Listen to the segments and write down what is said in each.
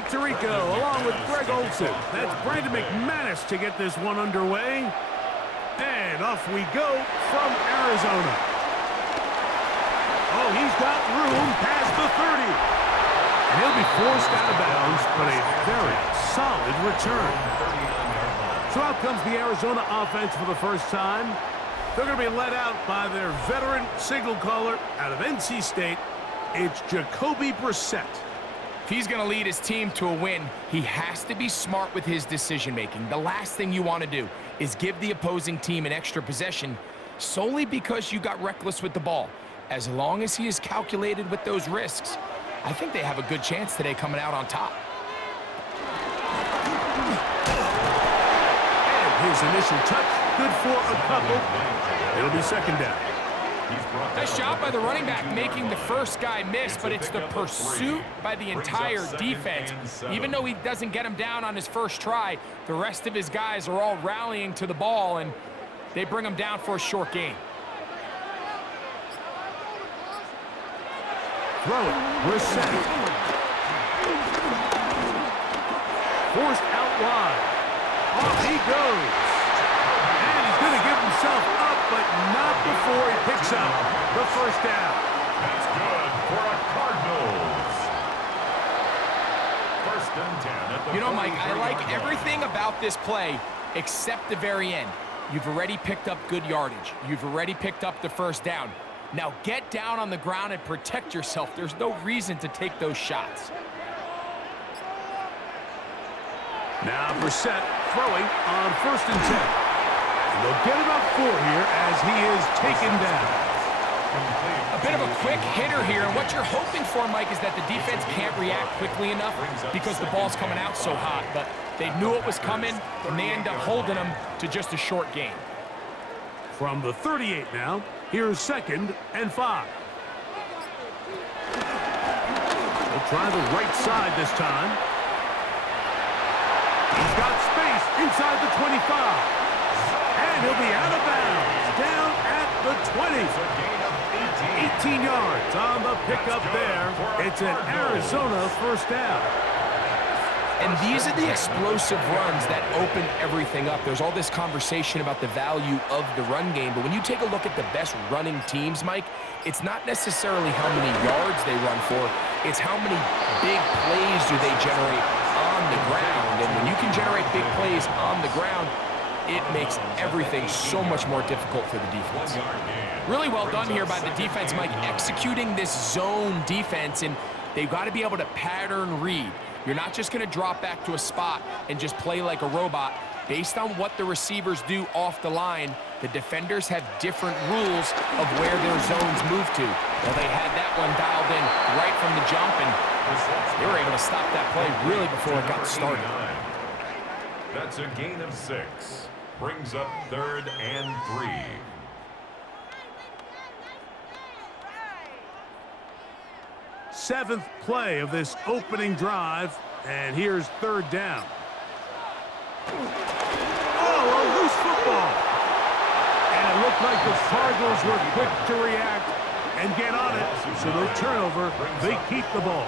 Mike Tirico along with Greg Olson. That's Brandon McManus to get this one underway. And off we go from Arizona. Oh, he's got room past the 30. And he'll be forced out of bounds, but a very solid return. So out comes the Arizona offense for the first time. They're going to be let out by their veteran signal caller out of NC State. It's Jacoby Brissett. If he's going to lead his team to a win, he has to be smart with his decision-making. The last thing you want to do is give the opposing team an extra possession solely because you got reckless with the ball. As long as he is calculated with those risks, I think they have a good chance today coming out on top. And his initial touch, good for a couple. It'll be second down. Nice job by the running back making the first guy miss, but it's the pursuit by the entire defense. Even though he doesn't get him down on his first try, the rest of his guys are all rallying to the ball, and they bring him down for a short gain. Throw it. Brissett. Forced out wide. Off he goes. And he's going to give himself up, but not before he picks up the first down. That's good for a Cardinals. First and 10 at the You know, Mike, I like everything about this play except the very end. You've already picked up good yardage. You've already picked up the first down. Now get down on the ground and protect yourself. There's no reason to take those shots. Now Brissett throwing on first and 10. And they'll get about 4 here as he is taken down. A bit of a quick hitter here, and what you're hoping for, Mike, is that the defense can't react quickly enough because the ball's coming out so hot. But they knew it was coming, and they end up holding them to just a short gain. From the 38 now, here's second and 5. They'll try the right side this time. He's got space inside the 25. And he'll be out of bounds, down at the 20. 18 yards on the pickup there. It's an Arizona first down. And these are the explosive runs that open everything up. There's all this conversation about the value of the run game, but when you take a look at the best running teams, Mike, it's not necessarily how many yards they run for, it's how many big plays do they generate on the ground. And when you can generate big plays on the ground, it makes everything so much more difficult for the defense. Really well done here by the defense, Mike, executing this zone defense, and they've got to be able to pattern read. You're not just going to drop back to a spot and just play like a robot. Based on what the receivers do off the line, the defenders have different rules of where their zones move to. Well, they had that one dialed in right from the jump, and they were able to stop that play really before it got started. That's a gain of 6. Brings up 3rd and 3. Seventh play of this opening drive, and here's 3rd down. Oh, a loose football. And it looked like the Cardinals were quick to react and get on it. So no turnover, they keep the ball.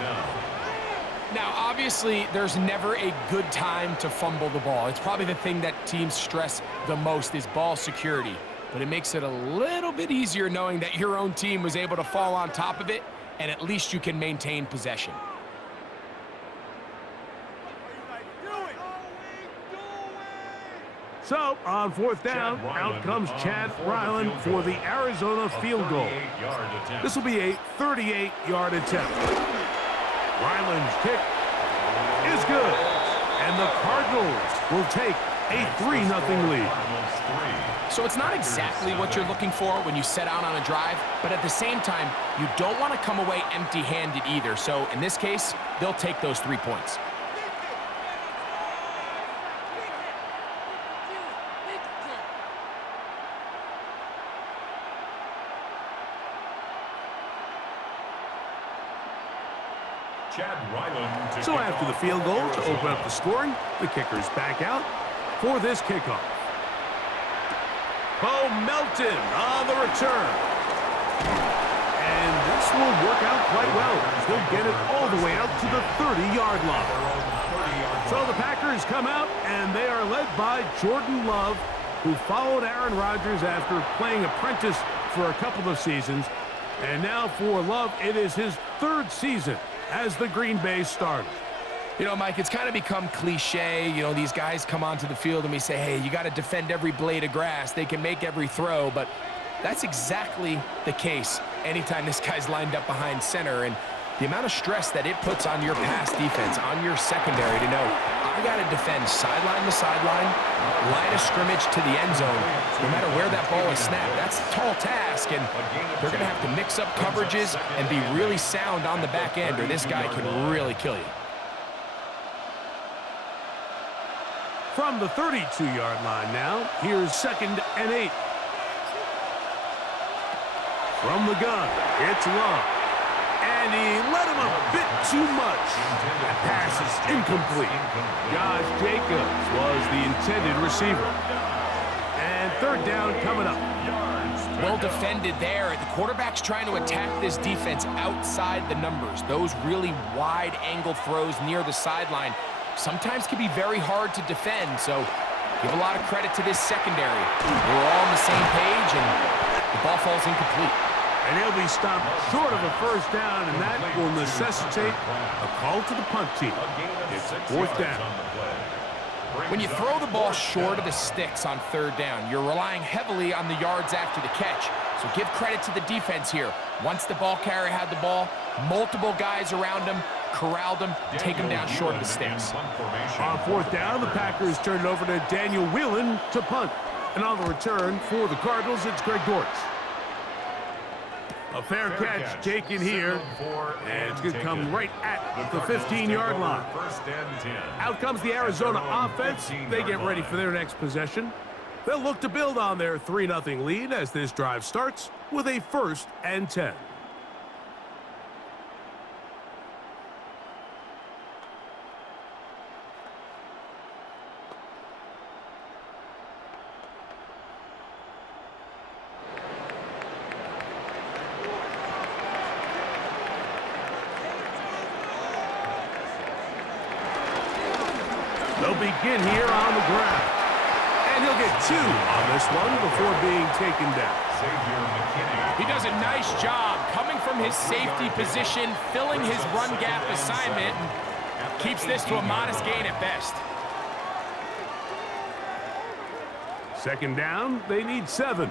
Now, obviously, there's never a good time to fumble the ball. It's probably the thing that teams stress the most is ball security. But it makes it a little bit easier knowing that your own team was able to fall on top of it, and at least you can maintain possession. So, on 4th down, out comes Chad Ryland for the Arizona field goal. This will be a 38-yard attempt. Ryland's kick is good, and the Cardinals will take a 3-0 lead. So it's not exactly what you're looking for when you set out on a drive, but at the same time, you don't want to come away empty-handed either. So in this case, they'll take those 3 points. So after the field goal to open up the scoring, the kicker's back out for this kickoff. Bo Melton on the return. And this will work out quite well. He'll get it all the way out to the 30-yard line. So the Packers come out, and they are led by Jordan Love, who followed Aaron Rodgers after playing apprentice for a couple of seasons. And now for Love, it is his third season as the Green Bay starter. You know, Mike, it's kind of become cliche. You know, these guys come onto the field and we say, hey, you got to defend every blade of grass. They can make every throw, but that's exactly the case anytime this guy's lined up behind center. And the amount of stress that it puts on your pass defense, on your secondary to know, I got to defend sideline to sideline, line of scrimmage to the end zone, no matter where that ball is snapped. That's a tall task, and they're going to have to mix up coverages and be really sound on the back end, or this guy can really kill you. From the 32-yard line now, here's 2nd and 8. From the gun, it's Love. And he let him a bit too much. That pass is incomplete. Josh Jacobs was the intended receiver. And 3rd down coming up. Well defended there. The quarterback's trying to attack this defense outside the numbers. Those really wide angle throws near the sideline sometimes can be very hard to defend, so give a lot of credit to this secondary. They were all on the same page, and the ball falls incomplete. And he'll be stopped short of a 1st down, and that will necessitate a call to the punt team. It's 4th down. When you throw the ball short of the sticks on 3rd down, you're relying heavily on the yards after the catch. So give credit to the defense here. Once the ball carrier had the ball, multiple guys around him, corralled him, take him down short of the sticks. On 4th down, the Packers turn it over to Daniel Whelan to punt. And on the return for the Cardinals, it's Greg Dortch. A fair catch taken here, and it's going to come right at the 15-yard line. Out comes the Arizona offense. They get ready for their next possession. They'll look to build on their 3-0 lead as this drive starts with a 1st and 10. They'll begin here on the ground. And he'll get 2 on this one before being taken down. He does a nice job coming from his safety position, filling his run gap assignment, and keeps this to a modest gain at best. 2nd down, they need 7.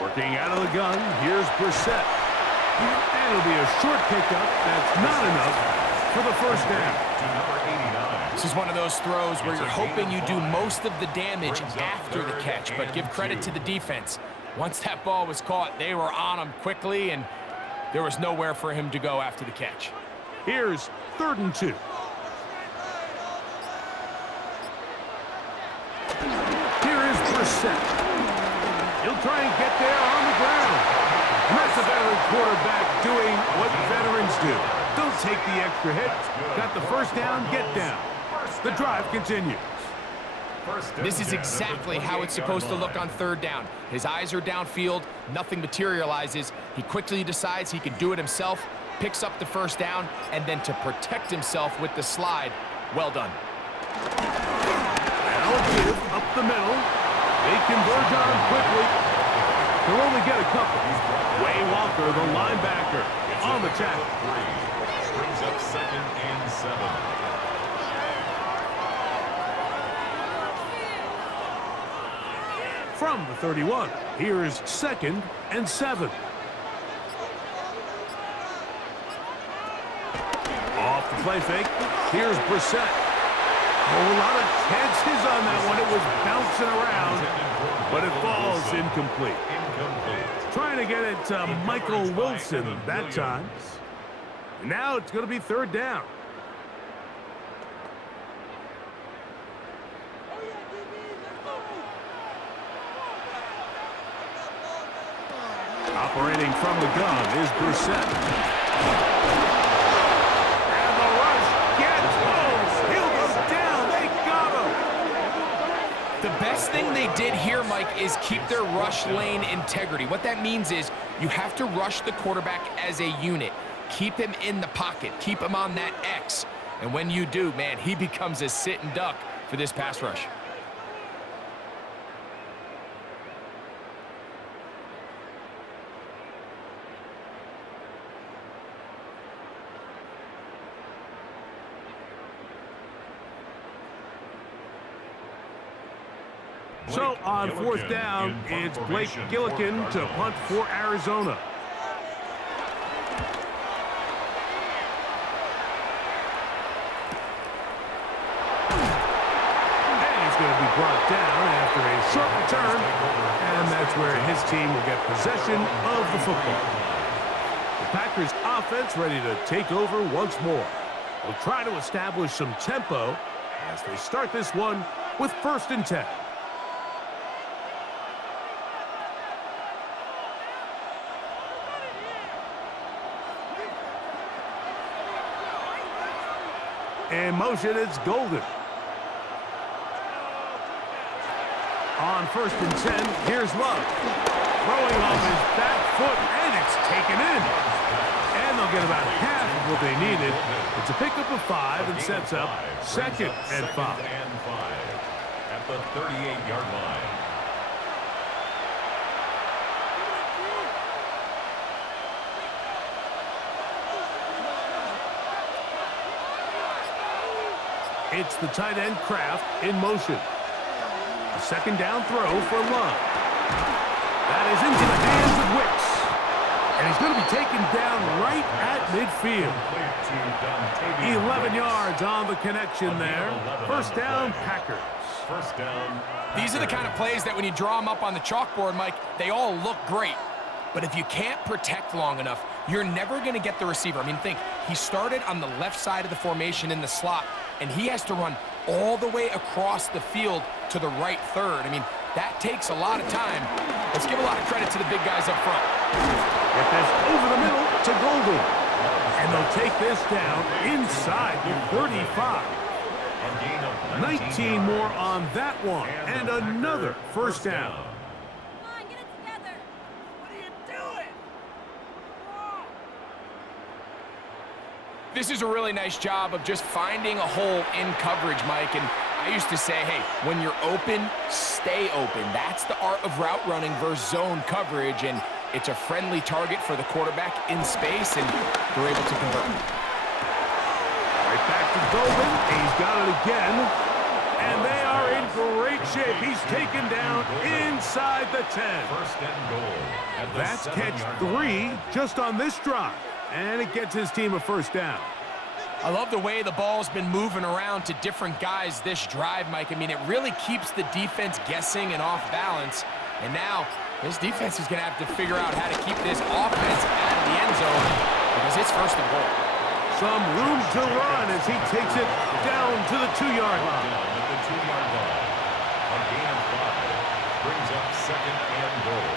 Working out of the gun, here's Brissett. And it'll be a short pickup. That's not enough for the 1st down. This is one of those throws where you're hoping you do most of the damage after the catch, but give credit to the defense. Once that ball was caught, they were on him quickly, and there was nowhere for him to go after the catch. Here's 3rd and 2. Here is Brissett. He'll try and get there on the ground. And that's a veteran quarterback doing what veterans do. Don't take the extra hit. Got the 1st down, get down. The drive continues. This is exactly how it's supposed to look on 3rd down. His eyes are downfield, nothing materializes. He quickly decides he can do it himself, picks up the 1st down, and then to protect himself with the slide, well done. Now give up the middle. They converge on him quickly. He'll only get a couple. Wayne Walker, the linebacker, on the tackle. Brings up 2nd and 7. From the 31, here is 2nd and 7. Off the play fake, here's Brissett. A lot of chances on that one. It was bouncing around, but it falls incomplete. Trying to get it to Michael Wilson that time. Now it's going to be 3rd down. Operating from the gun is Brissett. And the rush gets home. He'll go down. They got him. The best thing they did here, Mike, is keep their rush lane integrity. What that means is you have to rush the quarterback as a unit. Keep him in the pocket. Keep him on that X. And when you do, man, he becomes a sitting duck for this pass rush. So on fourth down, it's Blake Gillikin to punt for Arizona. And he's going to be brought down after a short return, and that's where his team will get possession of the football. The Packers offense ready to take over once more. They'll try to establish some tempo as they start this one with 1st and 10. In motion, it's Golden. On 1st and 10, here's Love. Throwing off his back foot, and it's taken in. And they'll get about half of what they needed. It's a pickup of 5 and sets up 2nd and 5. At the 38-yard line. It's the tight end Kraft in motion. A 2nd down throw for Love. That is into the hands of Wicks. And he's going to be taken down right at midfield. 11 yards on the connection there. 1st down, Packers. 1st down. These are the kind of plays that when you draw them up on the chalkboard, Mike, they all look great. But if you can't protect long enough, you're never going to get the receiver. I mean, think, he started on the left side of the formation in the slot, and he has to run all the way across the field to the right third. I mean, that takes a lot of time. Let's give a lot of credit to the big guys up front. Get this over the middle to Golden. And they'll take this down inside the 35. 19 more on that one, and another 1st down. This is a really nice job of just finding a hole in coverage, Mike. And I used to say, hey, when you're open, stay open. That's the art of route running versus zone coverage. And it's a friendly target for the quarterback in space, and they're able to convert. Right back to Golden. He's got it again. And they are in great shape. He's taken down inside the 10. 1st and goal. That's catch 3 just on this drive. And it gets his team a 1st down. I love the way the ball's been moving around to different guys this drive, Mike. I mean, it really keeps the defense guessing and off balance. And now, this defense is going to have to figure out how to keep this offense out of the end zone because it's 1st and goal. Some room to run as he takes it down to the 2-yard line. At the 2-yard line. A gain of 5 brings up 2nd and goal.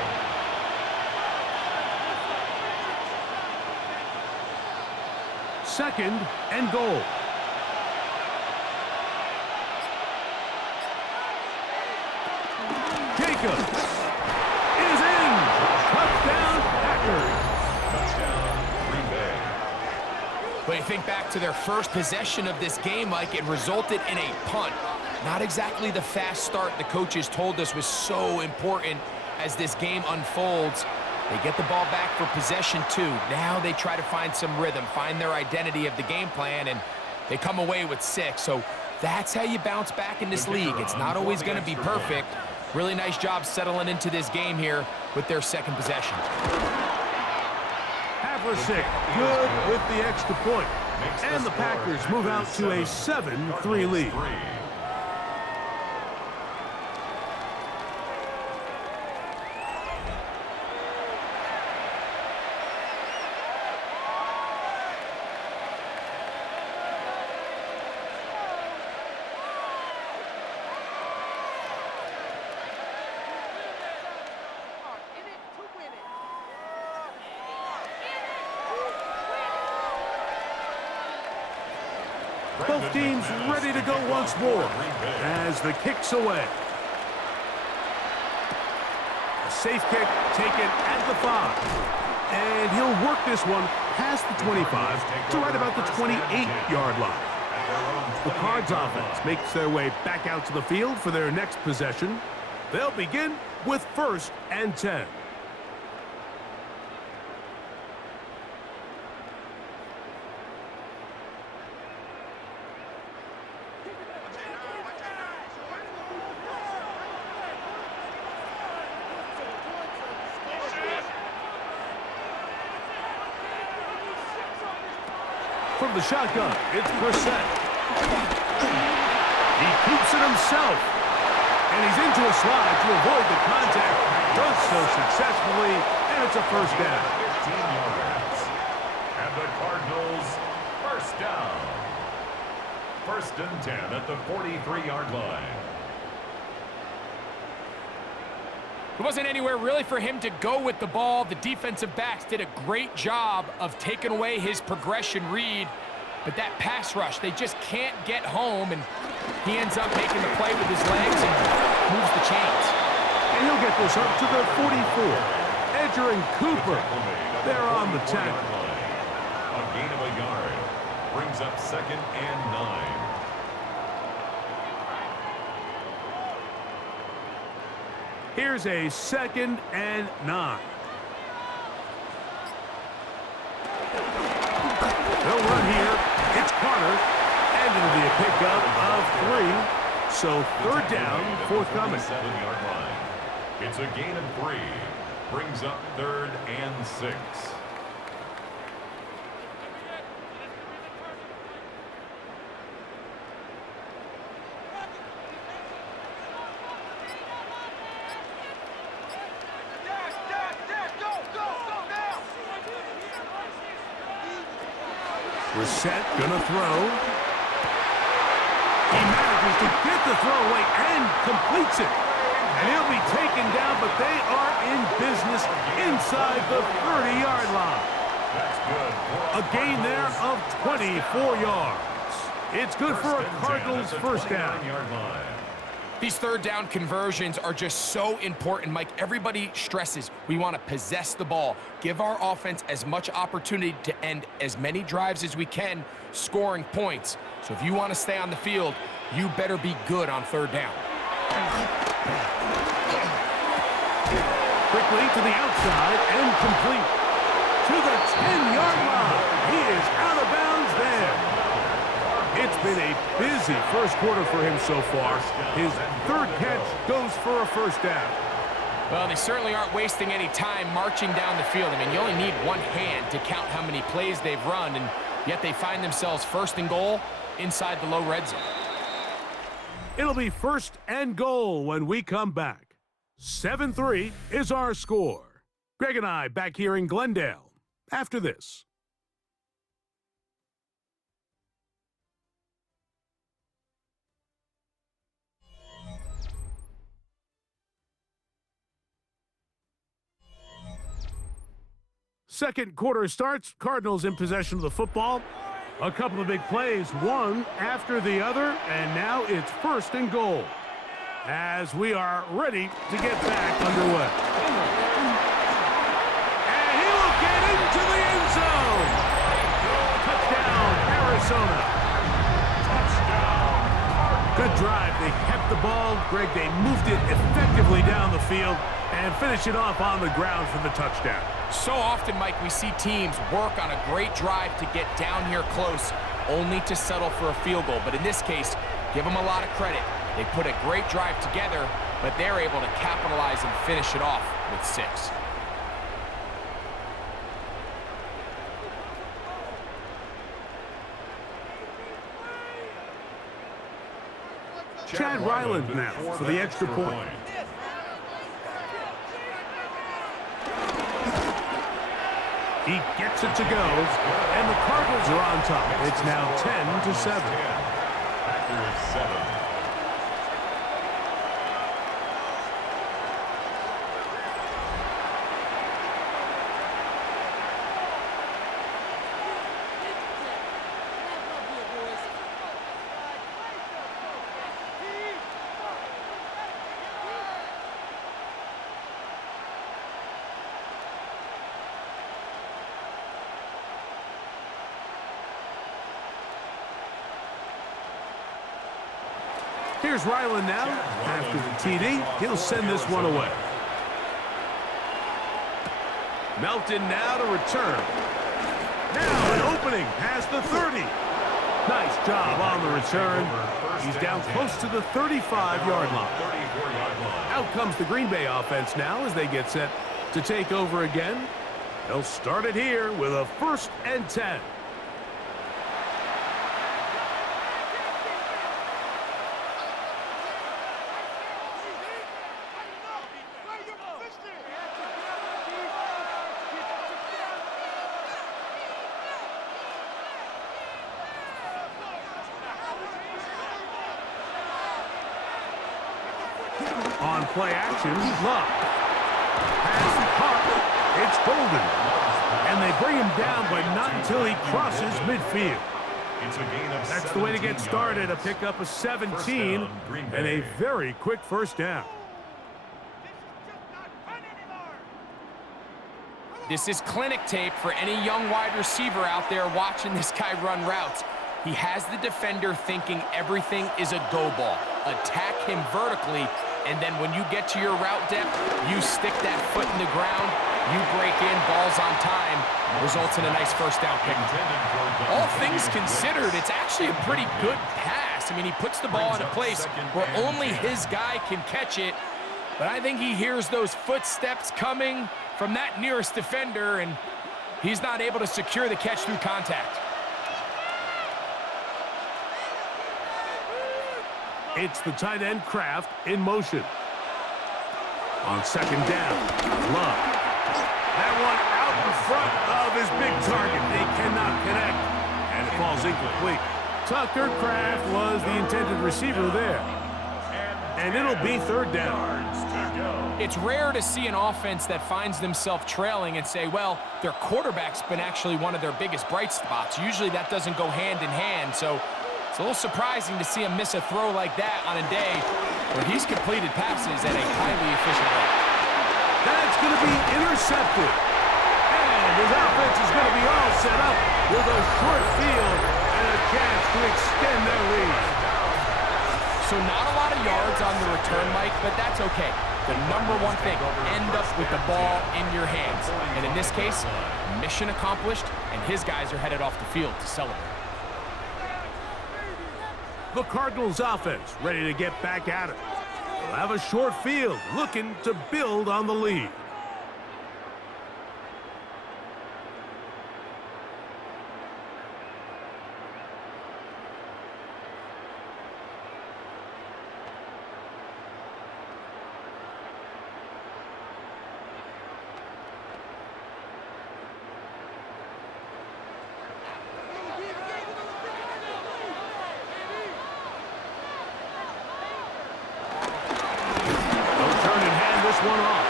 2nd and goal. Jacobs is in. Touchdown, Packers. Touchdown, Green Bay. But you think back to their first possession of this game, Mike, it resulted in a punt. Not exactly the fast start the coaches told us was so important as this game unfolds. They get the ball back for possession 2. Now they try to find some rhythm, find their identity of the game plan, and they come away with 6. So that's how you bounce back in this league. It's not always going to be perfect. Really nice job settling into this game here with their 2nd possession. Haversick good with the extra point. And the Packers move out to a 7-3 lead. Both teams ready to go once more as the kick's away. safe kick taken at the 5. And he'll work this one past the 25 to right about the 28-yard line. The Cards offense makes their way back out to the field for their next possession. They'll begin with 1st and 10. From the shotgun, it's Brissett. He keeps it himself. And he's into a slide to avoid the contact. Does so successfully, and it's a 1st down. 15 yards. And the Cardinals, 1st down. 1st and 10 at the 43-yard line. There wasn't anywhere really for him to go with the ball. The defensive backs did a great job of taking away his progression read. But that pass rush, they just can't get home, and he ends up making the play with his legs and moves the chains. And he'll get this up to the 44. Edger and Cooper, they're on the tackle. A gain of a yard brings up 2nd and 9. Here's a 2nd and 9. They'll run here. It's Carter. And it'll be a pickup of 3. So 3rd down, forthcoming. 7-yard line. It's a gain of 3. Brings up 3rd and 6. Brissett gonna throw. He manages to get the throw away and completes it. And he'll be taken down, but they are in business inside the 30-yard line. That's good. A gain there of 24 yards. It's good for a Cardinals 1st down. These 3rd down conversions are just so important, Mike. Everybody stresses we want to possess the ball, give our offense as much opportunity to end as many drives as we can, scoring points. So if you want to stay on the field, you better be good on 3rd down. Quickly to the outside and complete. To the 10-yard line. He is out of bounds there. It's been a busy 1st quarter for him so far. His 3rd catch goes for a 1st down. Well, they certainly aren't wasting any time marching down the field. I mean, you only need one hand to count how many plays they've run, and yet they find themselves 1st and goal inside the low red zone. It'll be 1st and goal when we come back. 7-3 is our score. Greg and I back here in Glendale after this. Second quarter starts. Cardinals in possession of the football. A couple of big plays, one after the other, and now it's 1st and goal as we are ready to get back underway. And he will get into the end zone. Touchdown, Arizona. Touchdown. Good drive. They kept the ball. Greg, they moved it effectively down the field and finish it off on the ground for the touchdown. So often, Mike, we see teams work on a great drive to get down here close, only to settle for a field goal. But in this case, give them a lot of credit. They put a great drive together, but they're able to capitalize and finish it off with 6. Chad Ryland now for the extra point. He gets it to go, and the Cardinals are on top. It's now 10-7. Packers 7. Here's Ryland now. After the TD, he'll send this one away. Melton now to return. Now an opening past the 30. Nice job on the return. He's down close to the 35-yard line. Out comes the Green Bay offense now as they get set to take over again. They'll start it here with a 1st and 10. On play action, Love. Pass caught. It's Golden. And they bring him down, but not until he crosses midfield. That's the way to get started. A pickup of 17 and a very quick 1st down. This is clinic tape for any young wide receiver out there watching this guy run routes. He has the defender thinking everything is a go ball. Attack him vertically, and then when you get to your route depth, you stick that foot in the ground, you break in, balls on time, results in a nice 1st down pick. All things considered, it's actually a pretty good pass. I mean, he puts the ball in a place where only his guy can catch it, but I think he hears those footsteps coming from that nearest defender, and he's not able to secure the catch through contact. It's the tight end Kraft in motion. On 2nd down, Love. That one out in front of his big target. They cannot connect, and it falls incomplete. Tucker Kraft was the intended receiver there. And it'll be 3rd down. It's rare to see an offense that finds themselves trailing and say, well, their quarterback's been actually one of their biggest bright spots. Usually that doesn't go hand in hand, so it's a little surprising to see him miss a throw like that on a day where he's completed passes at a highly efficient rate. That's going to be intercepted. And his offense is going to be all set up with a short field and a chance to extend their lead. So not a lot of yards on the return, Mike, but that's okay. The #1 thing, end up with the ball in your hands. And in this case, mission accomplished, and his guys are headed off the field to celebrate. The Cardinals offense ready to get back at it. They'll have a short field looking to build on the lead. One off.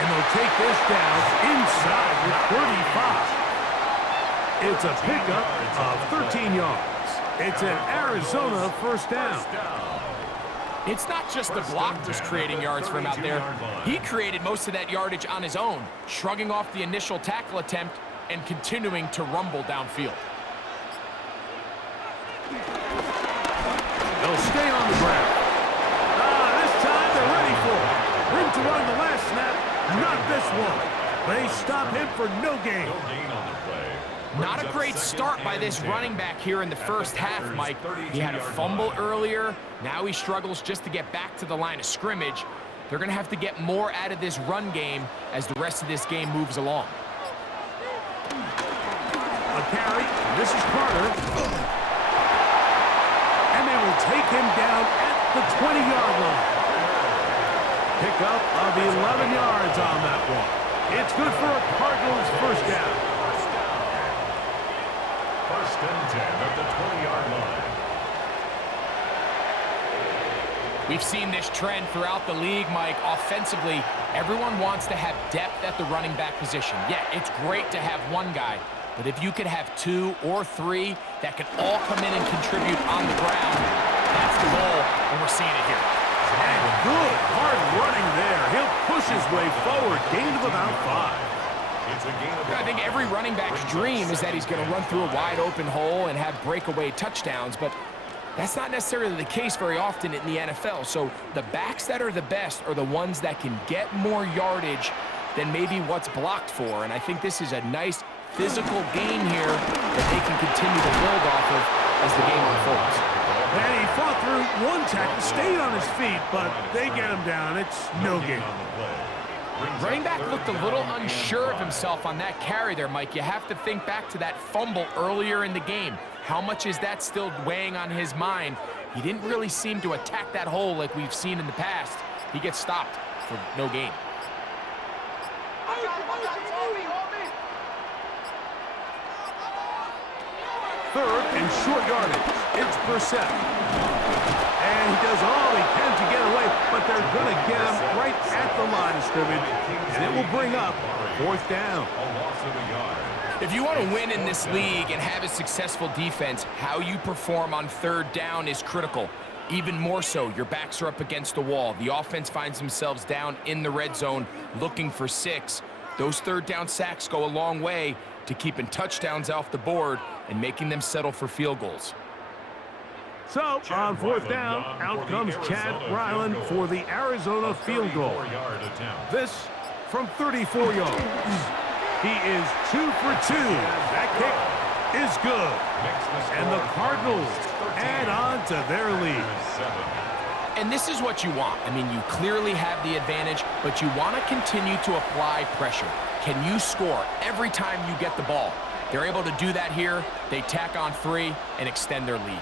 And they'll take this down inside the 35. It's a pickup of 13 yards. It's an Arizona 1st down. It's not just the blockers creating yards for him out there. He created most of that yardage on his own, shrugging off the initial tackle attempt and continuing to rumble downfield. They'll stay on the ground. This time they're ready for it. Room to run the last snap, not this one. They stop him for no gain. Not a great start by this running back here in the 1st half, Mike. He had a fumble earlier. Now he struggles just to get back to the line of scrimmage. They're going to have to get more out of this run game as the rest of this game moves along. A carry. This is Carter. And they will take him down at the 20-yard line. Pickup of 11 yards on that one. It's good for a Cardinals 1st down. 1st and 10 at the 20-yard line. We've seen this trend throughout the league, Mike. Offensively, everyone wants to have depth at the running back position. Yeah, it's great to have one guy, but if you could have 2 or 3 that can all come in and contribute on the ground, that's the goal, and we're seeing it here. And good hard running there. He'll push his way forward. Gain of about 5. I think every running back's dream is that he's going to run through a wide open hole and have breakaway touchdowns, but That's not necessarily the case very often in the NFL. So the backs that are the best are the ones that can get more yardage than maybe what's blocked for. And I think this is a nice physical gain here that they can continue to build off of as the game unfolds. And he fought through one tackle, stayed on his feet, but they get him down. It's no gain. Running back looked a little unsure of himself on that carry there, Mike. You have to think back to that fumble earlier in the game. How much is that still weighing on his mind? He didn't really seem to attack that hole like we've seen in the past. He gets stopped for no gain. Third and short yardage. It's Brissett. And he does all he can to get away, but they're going to get him right at the line of scrimmage, and it will bring up fourth down. If you want to win in this league and have a successful defense, how you perform on third down is critical. Even more so, your backs are up against the wall. The offense finds themselves down in the red zone looking for 6. Those third down sacks go a long way to keeping touchdowns off the board and making them settle for field goals. So, on fourth down, out comes Chad Ryland for the Arizona field goal. This from 34 yards. He is 2 for 2. That kick is good. And the Cardinals add on to their lead. And this is what you want. I mean, you clearly have the advantage, but you want to continue to apply pressure. Can you score every time you get the ball? They're able to do that here. They tack on 3 and extend their lead.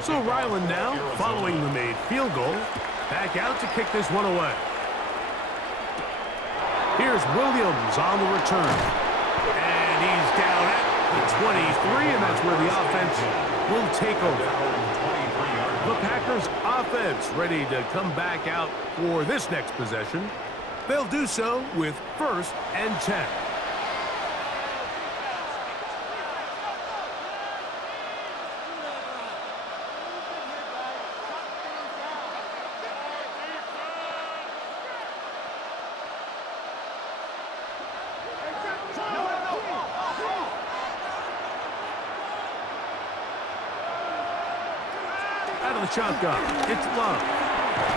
So Ryland now, following the made field goal, back out to kick this one away. Here's Williams on the return. And he's down at the 23, and that's where the offense will take over. The Packers offense ready to come back out for this next possession. They'll do so with 1st and 10. Out of the shotgun, it's Love.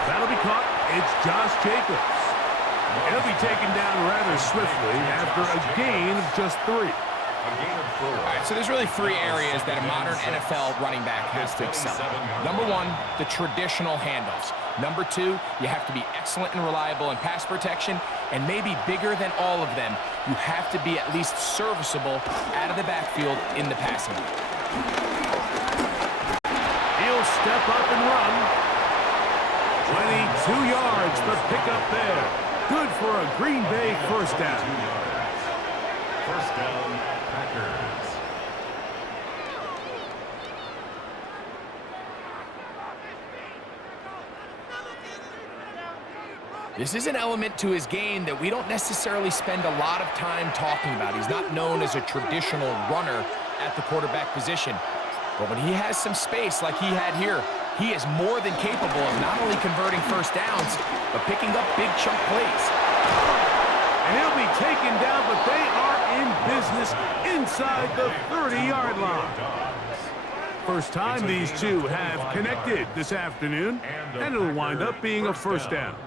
That'll be caught. It's Josh Jacobs. He'll be taken down rather swiftly after a gain of just 3. All right, so there's really 3 areas that a modern NFL running back has to excel at. Number 1, the traditional handoffs. Number 2, you have to be excellent and reliable in pass protection, and maybe bigger than all of them, you have to be at least serviceable out of the backfield in the passing game. He'll step up and run. 22 yards, the pickup there. Good for a Green Bay first down. First down, Packers. This is an element to his game that we don't necessarily spend a lot of time talking about. He's not known as a traditional runner at the quarterback position. But when he has some space like he had here, he is more than capable of not only converting first downs, but picking up big chunk plays. And he'll be taken down, but they are in business inside the 30-yard line. First time these two have connected this afternoon, and it'll wind up being a first down.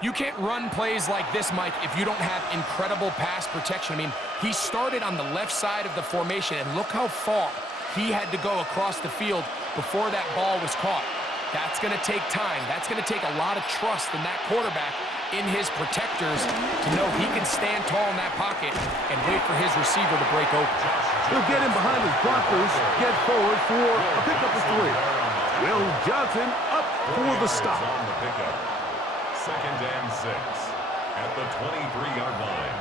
You can't run plays like this, Mike, if you don't have incredible pass protection. I mean, he started on the left side of the formation, and look how far he had to go across the field before that ball was caught. That's going to take time. That's going to take a lot of trust in that quarterback, in his protectors, to know he can stand tall in that pocket and wait for his receiver to break open. He'll get in behind his blockers, get forward for a pickup of 3. Will Johnson up for the stop. Second and 6 at the 23-yard line.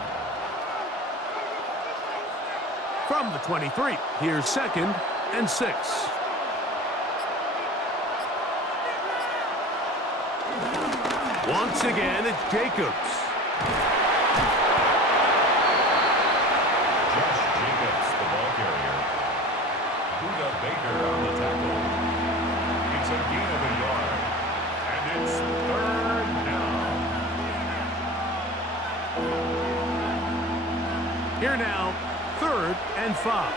From the 23, here's 2nd and 6. Once again, it's Jacobs. Josh Jacobs, the ball carrier. Baker on the tackle. It's a gain of a yard. And it's third down. Here now, 3rd and 5.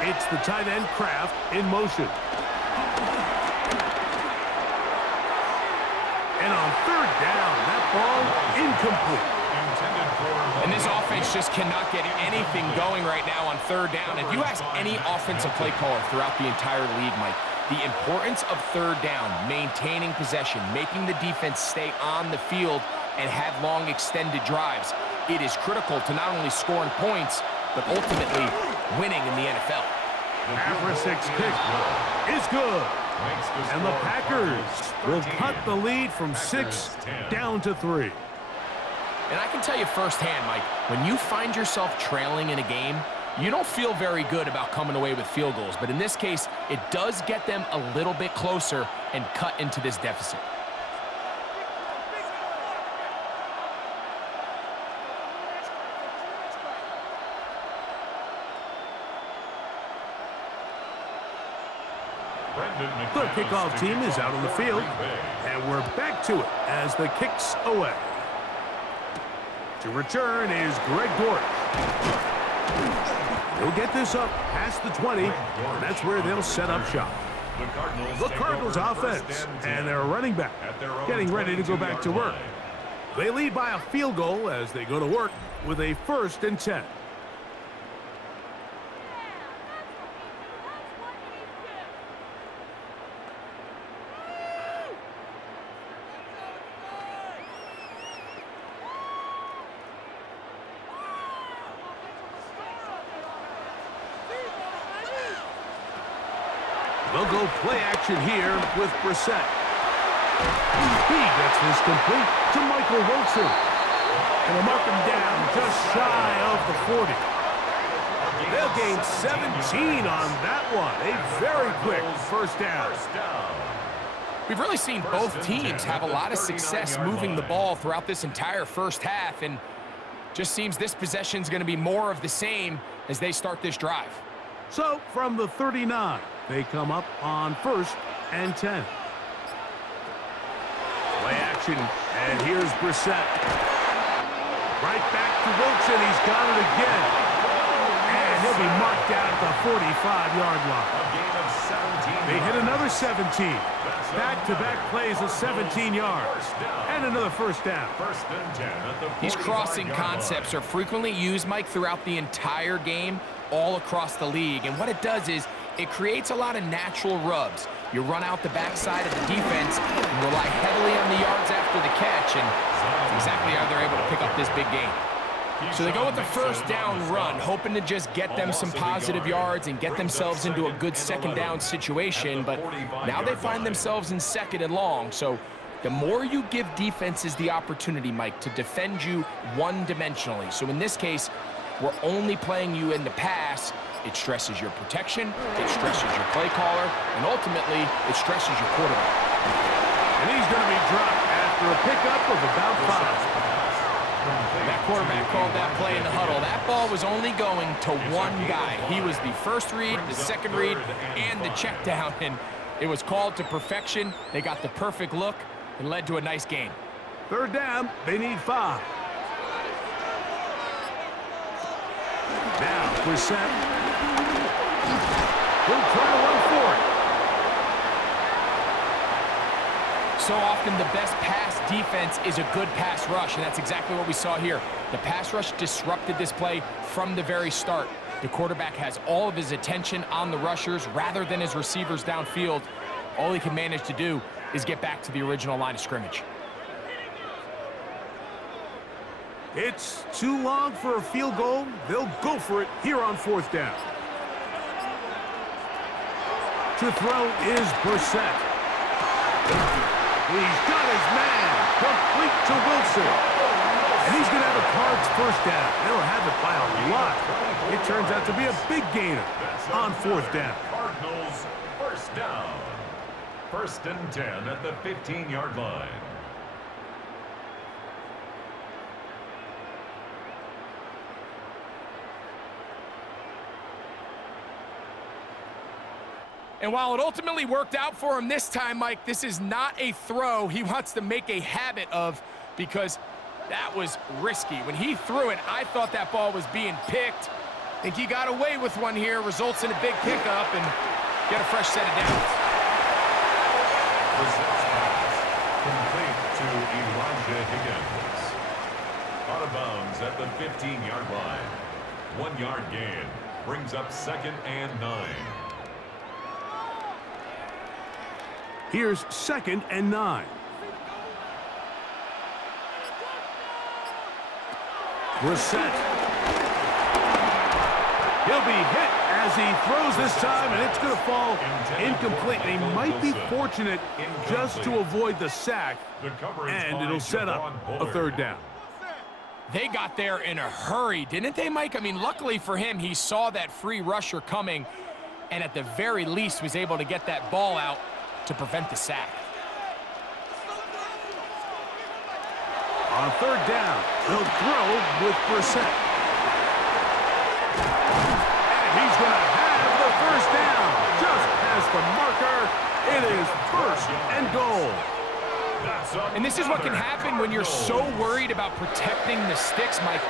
It's the tight end Kraft in motion. And on 3rd down, that ball incomplete. And this offense just cannot get anything going right now on 3rd down. If you ask any offensive play caller throughout the entire league, Mike, the importance of 3rd down, maintaining possession, making the defense stay on the field and have long extended drives, it is critical to not only scoring points, but ultimately winning in the NFL. Haversick's kick is good. And the Packers will cut the lead from 6 down to 3. And I can tell you firsthand, Mike, when you find yourself trailing in a game, you don't feel very good about coming away with field goals. But in this case, it does get them a little bit closer and cut into this deficit. The kickoff team is out on the field, and we're back to it as the kick's away. To return is Greg Dortch. He'll get this up past the 20, and that's where they'll set up shop. The Cardinals offense and their running back getting ready to go back to work. They lead by a field goal as they go to work with a 1st and 10. They'll go play action here with Brissett. He gets this complete to Michael Wilson. And they'll mark him down just shy of the 40. They'll gain 17 on that one. A very quick 1st down. We've really seen both teams have a lot of success moving the ball throughout this entire first half, and just seems this possession's going to be more of the same as they start this drive. So from the 39, they come up on 1st and 10. Play action, and here's Brissett. Right back to Wilson. He's got it again. And he'll be marked down at the 45-yard line. They hit another 17. Back-to-back plays of 17 yards. And another 1st down. These crossing concepts are frequently used, Mike, throughout the entire game, all across the league. And what it does is it creates a lot of natural rubs. You run out the backside of the defense and rely heavily on the yards after the catch, and that's exactly how they're able to pick up this big game. So they go with the 1st down run, hoping to just get them some positive yards and get themselves into a good 2nd down situation, but now they find themselves in 2nd and long. So the more you give defenses the opportunity, Mike, to defend you one-dimensionally. So in this case, we're only playing you in the pass. It stresses your protection, it stresses your play caller, and ultimately, it stresses your quarterback. And he's going to be dropped after a pickup of about 5. That quarterback called that play in the huddle. That ball was only going to one guy. He was the 1st read, the 2nd read, and the check down, and it was called to perfection. They got the perfect look and led to a nice game. 3rd down, they need 5. Now, Brissett. He'll try to run for it. So often the best pass defense is a good pass rush, and that's exactly what we saw here. The pass rush disrupted this play from the very start. The quarterback has all of his attention on the rushers rather than his receivers downfield. All he can manage to do is get back to the original line of scrimmage. It's too long for a field goal. They'll go for it here on 4th down. To throw is Brissett. He's got his man. Complete to Wilson. And he's going to have a Cards 1st down. They'll have it by a lot. It turns out to be a big gainer on 4th down. Cardinals 1st down. 1st and 10 at the 15-yard line. And while it ultimately worked out for him this time, Mike, this is not a throw he wants to make a habit of, because that was risky. When he threw it, I thought that ball was being picked. I think he got away with one here, results in a big pickup, and get a fresh set of downs. Complete to Elijah Higgins. Out of bounds at the 15-yard line. 1 yard gain brings up 2nd and 9. Here's 2nd and 9. Reset. He'll be hit as he throws this time, and it's going to fall incomplete. They might be fortunate just to avoid the sack, and it'll set up a 3rd down. They got there in a hurry, didn't they, Mike? I mean, luckily for him, he saw that free rusher coming, and at the very least was able to get that ball out to prevent the sack. On 3rd down, they'll throw with Brissett. And he's going to have the 1st down. Just past the marker, it is 1st and goal. And this is what can happen when you're so worried about protecting the sticks, Mike.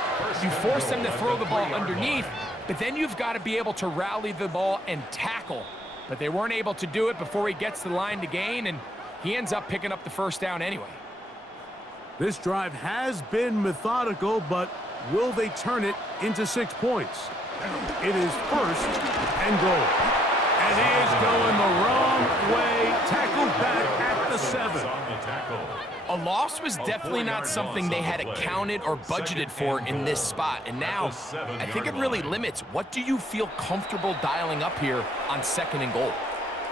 You force them to throw the ball underneath, but then you've got to be able to rally the ball and tackle. But they weren't able to do it before he gets to the line to gain, and he ends up picking up the 1st down anyway. This drive has been methodical, but will they turn it into 6 points? It is 1st and goal. And he is going the wrong way. Tackled back at the 7. A loss was definitely not something they had accounted or budgeted for in this spot. And now, I think it really limits. What do you feel comfortable dialing up here on 2nd and goal?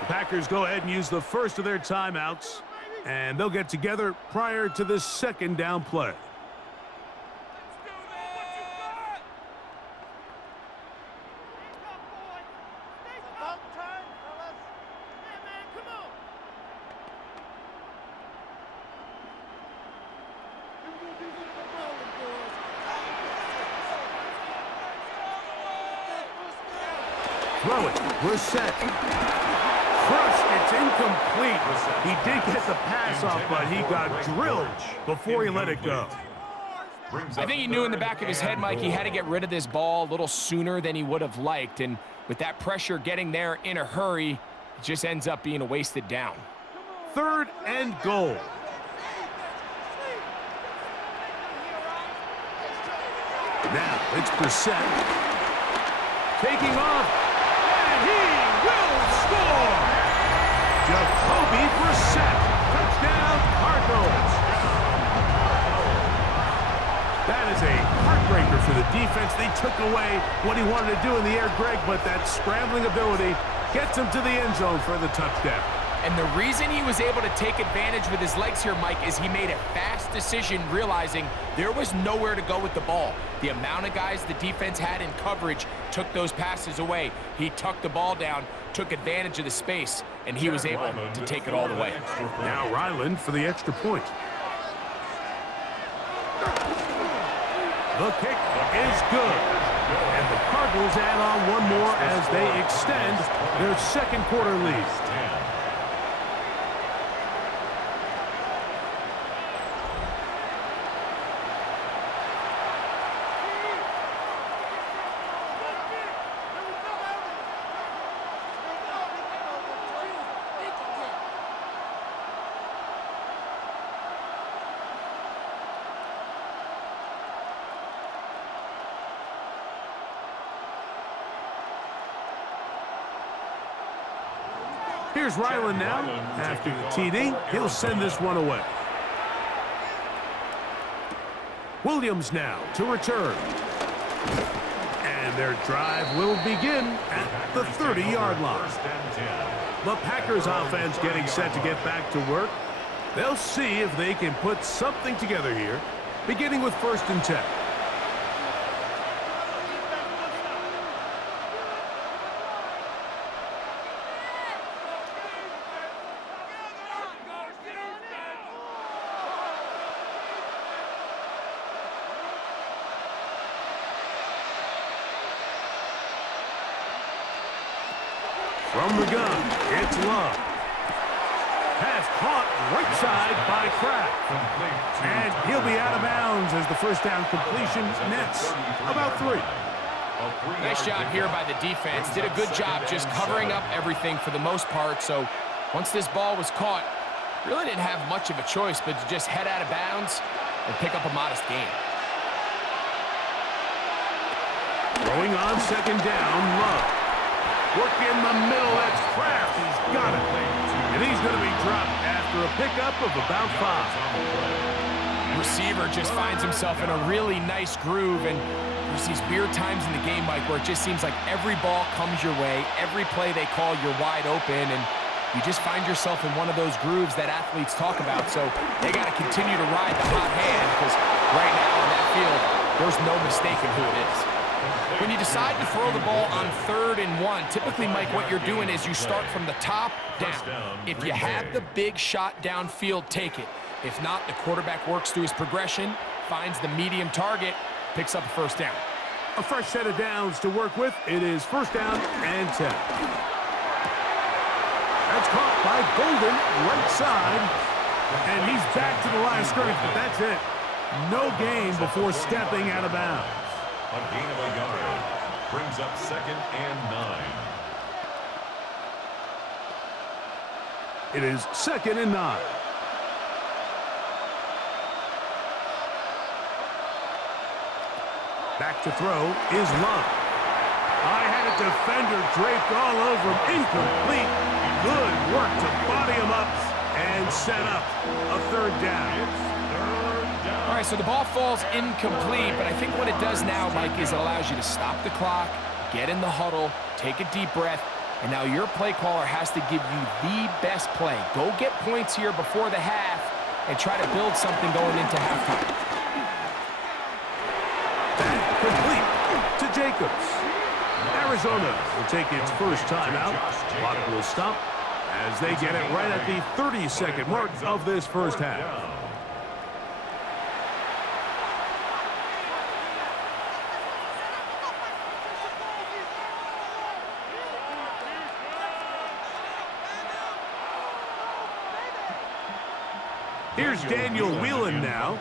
The Packers go ahead and use the first of their timeouts, and they'll get together prior to this 2nd down play. Throw it. Reset. Crushed. It's incomplete. He did get the pass off, but he got drilled before he let it go. I think he knew in the back of his head, Mike, he had to get rid of this ball a little sooner than he would have liked. And with that pressure getting there in a hurry, it just ends up being a wasted down. 3rd and goal. Now it's Brissett. Taking off. He will score! Jacoby Brissett, touchdown Cardinals. That is a heartbreaker for the defense. They took away what he wanted to do in the air, Greg, but that scrambling ability gets him to the end zone for the touchdown. And the reason he was able to take advantage with his legs here, Mike, is he made a fast decision realizing there was nowhere to go with the ball. The amount of guys the defense had in coverage took those passes away. He tucked the ball down, took advantage of the space, and he was able to take it all the way. Now Ryland for the extra point. The kick is good. And the Cardinals add on one more as they extend their 2nd quarter lead. Here's Ryland now. After the TD, he'll send this one away. Williams now to return. And their drive will begin at the 30-yard line. The Packers offense getting set to get back to work. They'll see if they can put something together here, beginning with 1st and 10. From the gun, it's Love. Pass caught right side by Kraft. And he'll be out of bounds as the first down completion nets about 3. Nice job here by the defense. Did a good job just covering up everything for the most part. So once this ball was caught, really didn't have much of a choice but to just head out of bounds and pick up a modest gain. Throwing on second down, Love. Work in the middle, that's Kraft. He's got it. And he's going to be dropped after a pickup of about 5. Receiver just finds himself in a really nice groove, and there's these weird times in the game, Mike, where it just seems like every ball comes your way, every play they call, you're wide open, and you just find yourself in one of those grooves that athletes talk about. So they got to continue to ride the hot hand, because right now on that field, there's no mistaking who it is. When you decide to throw the ball on 3rd and 1, typically, Mike, what you're doing is you start from the top down. If you have the big shot downfield, take it. If not, the quarterback works through his progression, finds the medium target, picks up a first down. A fresh set of downs to work with. It is first down and 10. That's caught by Golden, right side. And he's back to the line of scrimmage, but that's it. No gain before stepping out of bounds. A gain of a yard brings up 2nd and 9. It is 2nd and 9. Back to throw is Love. I had a defender draped all over him. Incomplete. Good work to body him up and set up a 3rd down. All right, so the ball falls incomplete, but I think what it does now, Mike, is it allows you to stop the clock, get in the huddle, take a deep breath, and now your play caller has to give you the best play. Go get points here before the half and try to build something going into halftime. Complete to Jacobs. Arizona will take its first timeout. Clock will stop as they get it right at the 30-second mark of this first half. Here's Daniel Whelan now.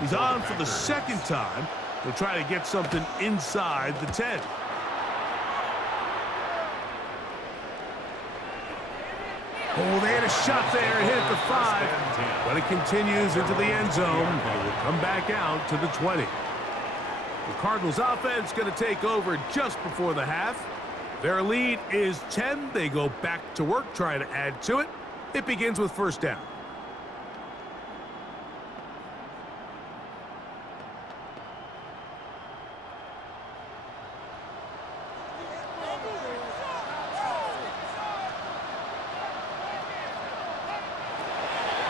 He's on for the 2nd time. He'll try to get something inside the 10. Oh, they had a shot there and hit the 5. But it continues into the end zone. It will come back out to the 20. The Cardinals offense going to take over just before the half. Their lead is 10. They go back to work, trying to add to it. It begins with first down.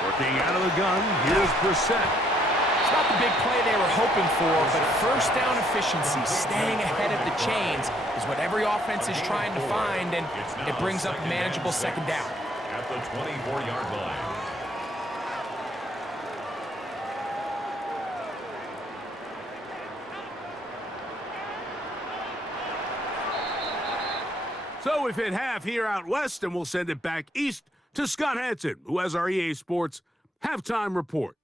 Working out of the gun, here's Brissett. It's not the big play they were hoping for, but first down efficiency, staying ahead of the chains, is what every offense is trying to find, and it brings up a manageable 2nd down. At the 24-yard line. So we've hit half here out west, and we'll send it back east to Scott Hansen, who has our EA Sports halftime report.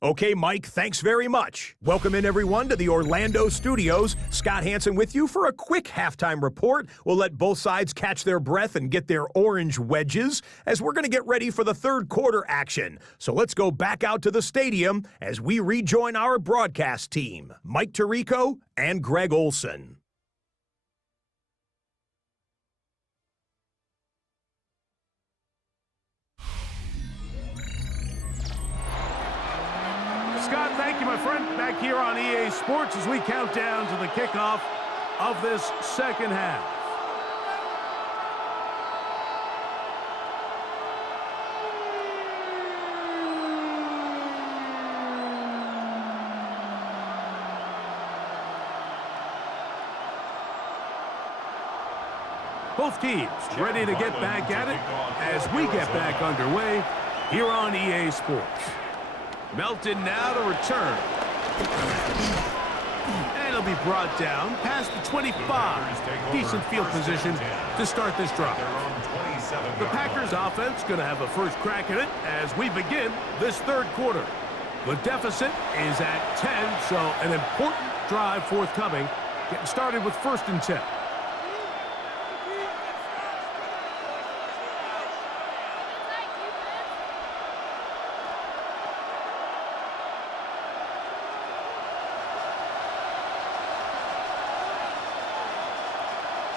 Okay, Mike, thanks very much. Welcome in, everyone, to the Orlando studios. Scott Hansen with you for a quick halftime report. We'll let both sides catch their breath and get their orange wedges as we're going to get ready for the 3rd quarter action. So let's go back out to the stadium as we rejoin our broadcast team, Mike Tirico and Greg Olson. Scott, thank you, my friend. Back here on EA Sports as we count down to the kickoff of this 2nd half. Both teams ready to get back at it as we get back underway here on EA Sports. Melton now to return. And he'll they'll be brought down past the 25. Decent field position to start this drive. The Packers offense going to have a first crack at it as we begin this third quarter. The deficit is at 10, so an important drive forthcoming. Getting started with 1st and 10.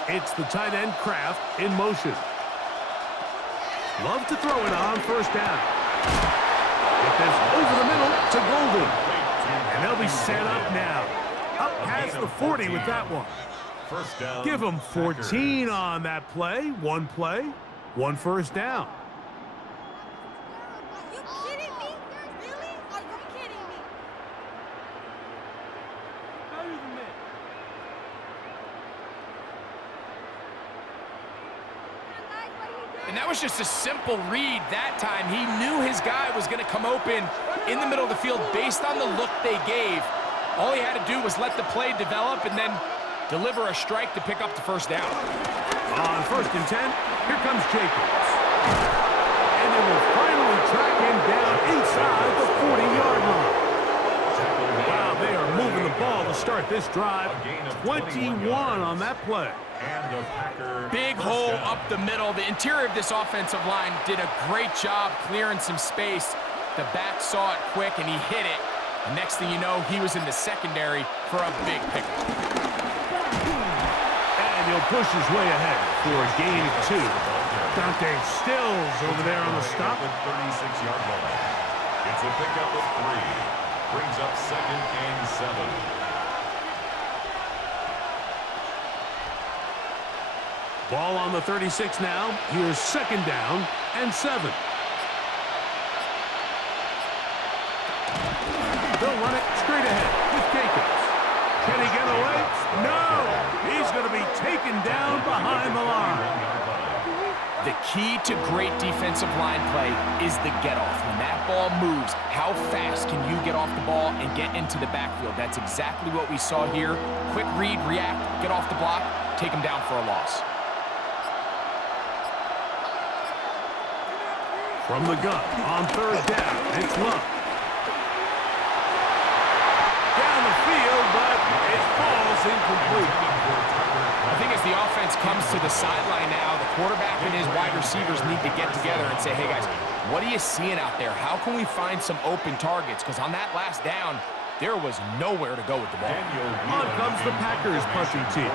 It's the tight end Kraft in motion. Love to throw it on 1st down. Get this over the middle to Golden. And they'll be set up now. Up past the 40 with that one. First down. Give them 14 on that play. One 1st down. Are you kidding me? Really? Are you kidding me? And that was just a simple read that time. He knew his guy was going to come open in the middle of the field based on the look they gave. All he had to do was let the play develop and then deliver a strike to pick up the 1st down. On 1st and 10, here comes Jacobs. And they will finally track him down inside the 40-yard line. Wow, they are moving the ball to start this drive. 21 on that play. And the Packer Big hole up the middle. The interior of this offensive line did a great job clearing some space. The back saw it quick, and he hit it. And next thing you know, he was in the secondary for a big pickup. And he'll push his way ahead for a gain of 2. Dante Stills over there on the stop. The 36-yard line. It's a pickup of 3. Brings up 2nd and 7. Ball on the 36 now. Here's 2nd down and 7. They'll run it straight ahead with Jacobs. Can he get away? No! He's going to be taken down behind the line. The key to great defensive line play is the get-off. When that ball moves, how fast can you get off the ball and get into the backfield? That's exactly what we saw here. Quick read, react, get off the block, take him down for a loss. From the gun on 3rd down, it's Love. Down the field, but it falls incomplete. I think as the offense comes to the sideline now, the quarterback and his wide receivers need to get together and say, hey guys, what are you seeing out there? How can we find some open targets? Because on that last down, there was nowhere to go with the ball. On comes the Packers punting team,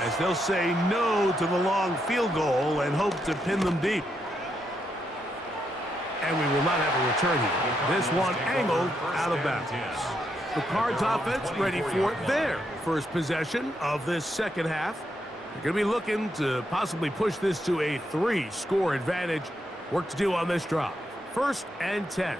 as they'll say no to the long field goal and hope to pin them deep. And we will not have a return here. This one angled out of bounds. The Cards offense ready for their first possession of this second half. They're going to be looking to possibly push this to a 3-score advantage. Work to do on this drive. 1st and 10.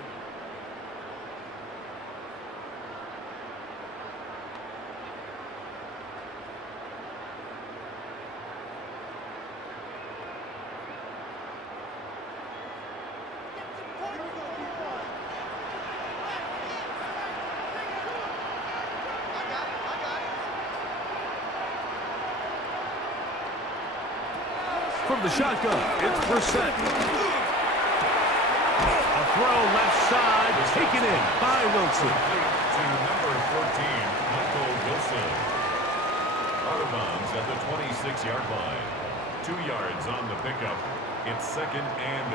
From the shotgun, it's Brissett. A throw left side, taken in by Wilson. To number 14, Michael Wilson. Out of bounds at the 26-yard line. 2 yards on the pickup. It's 2nd and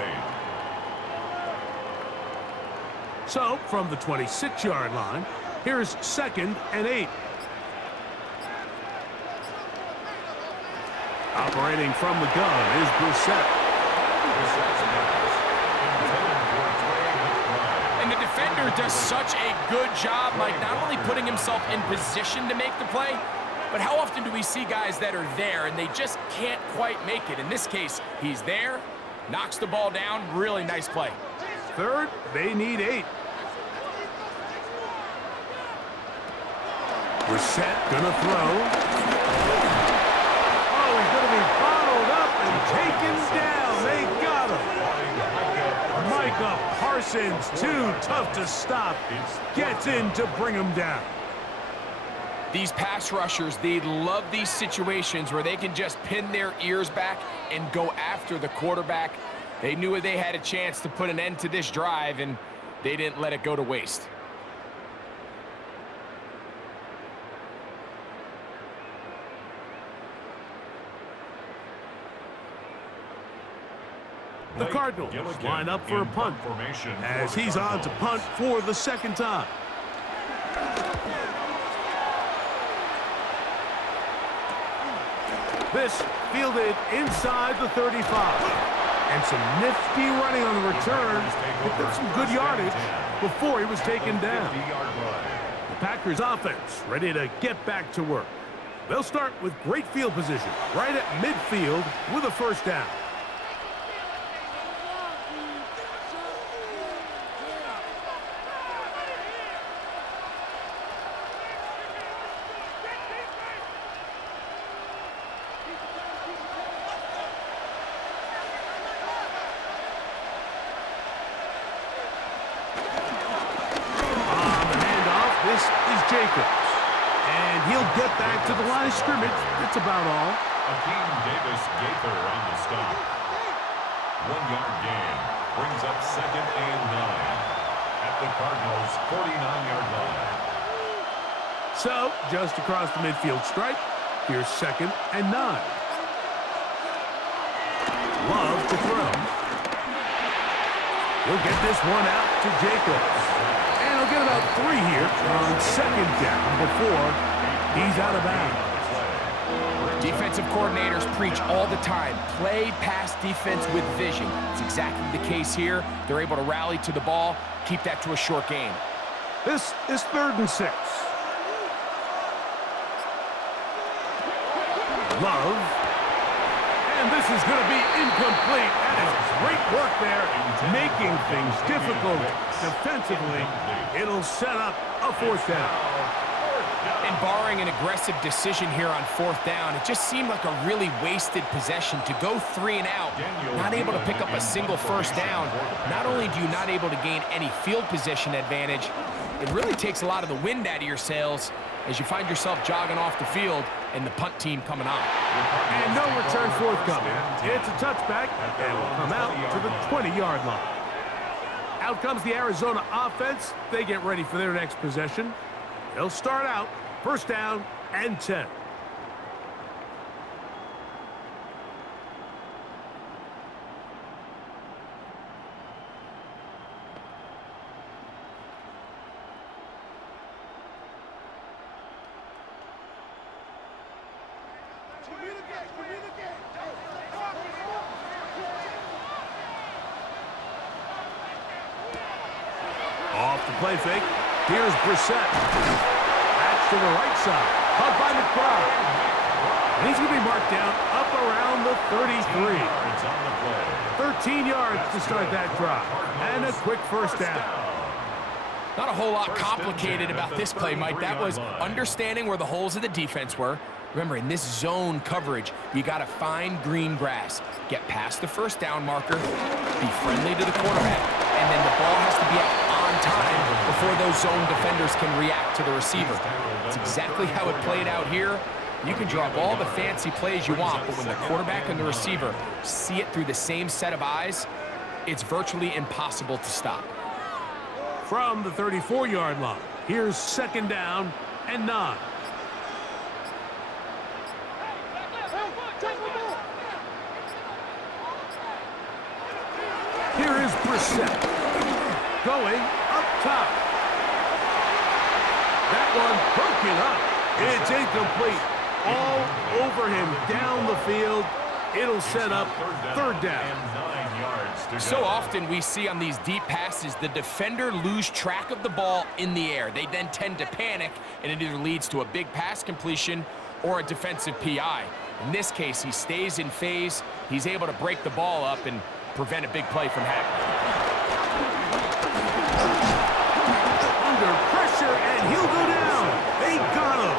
8. So, from the 26-yard line, here's 2nd and 8. Operating from the gun is Brissett. And the defender does such a good job, Mike, not only putting himself in position to make the play, but how often do we see guys that are there and they just can't quite make it? In this case, he's there, knocks the ball down, really nice play. 3rd, they need 8. Brissett gonna throw. He's going to be bottled up and taken down. They got him. Micah Parsons, too tough to stop. Gets in to bring him down. These pass rushers, they love these situations where they can just pin their ears back and go after the quarterback. They knew they had a chance to put an end to this drive, and they didn't let it go to waste. The Cardinals line up for a punt as he's on to punt for the second time. This fielded inside the 35. And some nifty running on the return. Picked up some good yardage before he was taken down. The Packers offense ready to get back to work. They'll start with great field position right at midfield with a first down. Jacobs. And he'll get back to the line of scrimmage. That's about all. Akeem Davis-Gaither on the stop. 1-yard gain brings up 2nd and 9 at the Cardinals' 49-yard line. So, just across the midfield stripe, here's 2nd and 9. Love to throw. He'll get this one out to Jacobs. And he'll get about 3 here on 2nd down before he's out of bounds. Defensive coordinators preach all the time, play pass defense with vision. It's exactly the case here. They're able to rally to the ball, keep that to a short gain. This is 3rd and 6. Love. And this is going to be incomplete. That is great work there, making things difficult defensively. It'll set up a 4th down. And barring an aggressive decision here on 4th down, it just seemed like a really wasted possession to go 3 and out, not able to pick up a single first down. Not only do you not able to gain any field position advantage, it really takes a lot of the wind out of your sails as you find yourself jogging off the field and the punt team coming on. And no return forthcoming. It's a touchback, and will come out to the 20-yard line. Out comes the Arizona offense. They get ready for their next possession. They'll start out 1st down and 10. Off the play fake. Here's Brissett. Patch to the right side. Caught by McBride. And he's going to be marked down up around the 33. 13 yards to start that drive. And a quick first down. Not a whole lot complicated about this play, Mike. That was understanding where the holes of the defense were. Remember, in this zone coverage, you got to find green grass. Get past the first down marker. Be friendly to the quarterback. And then the ball has to be out on time before those zone defenders can react to the receiver. That's exactly how it played out here. You can draw up all the fancy plays you want, but when the quarterback and the receiver see it through the same set of eyes, it's virtually impossible to stop. From the 34-yard line, here's 2nd down and 9. Here is Brissett. Going up top. That one broken up. It's incomplete. All over him down the field. It'll set up 3rd down. So often we see on these deep passes, the defender lose track of the ball in the air. They then tend to panic, and it either leads to a big pass completion or a defensive PI. In this case, he stays in phase. He's able to break the ball up and prevent a big play from happening. Under pressure, and he'll go down. They got him.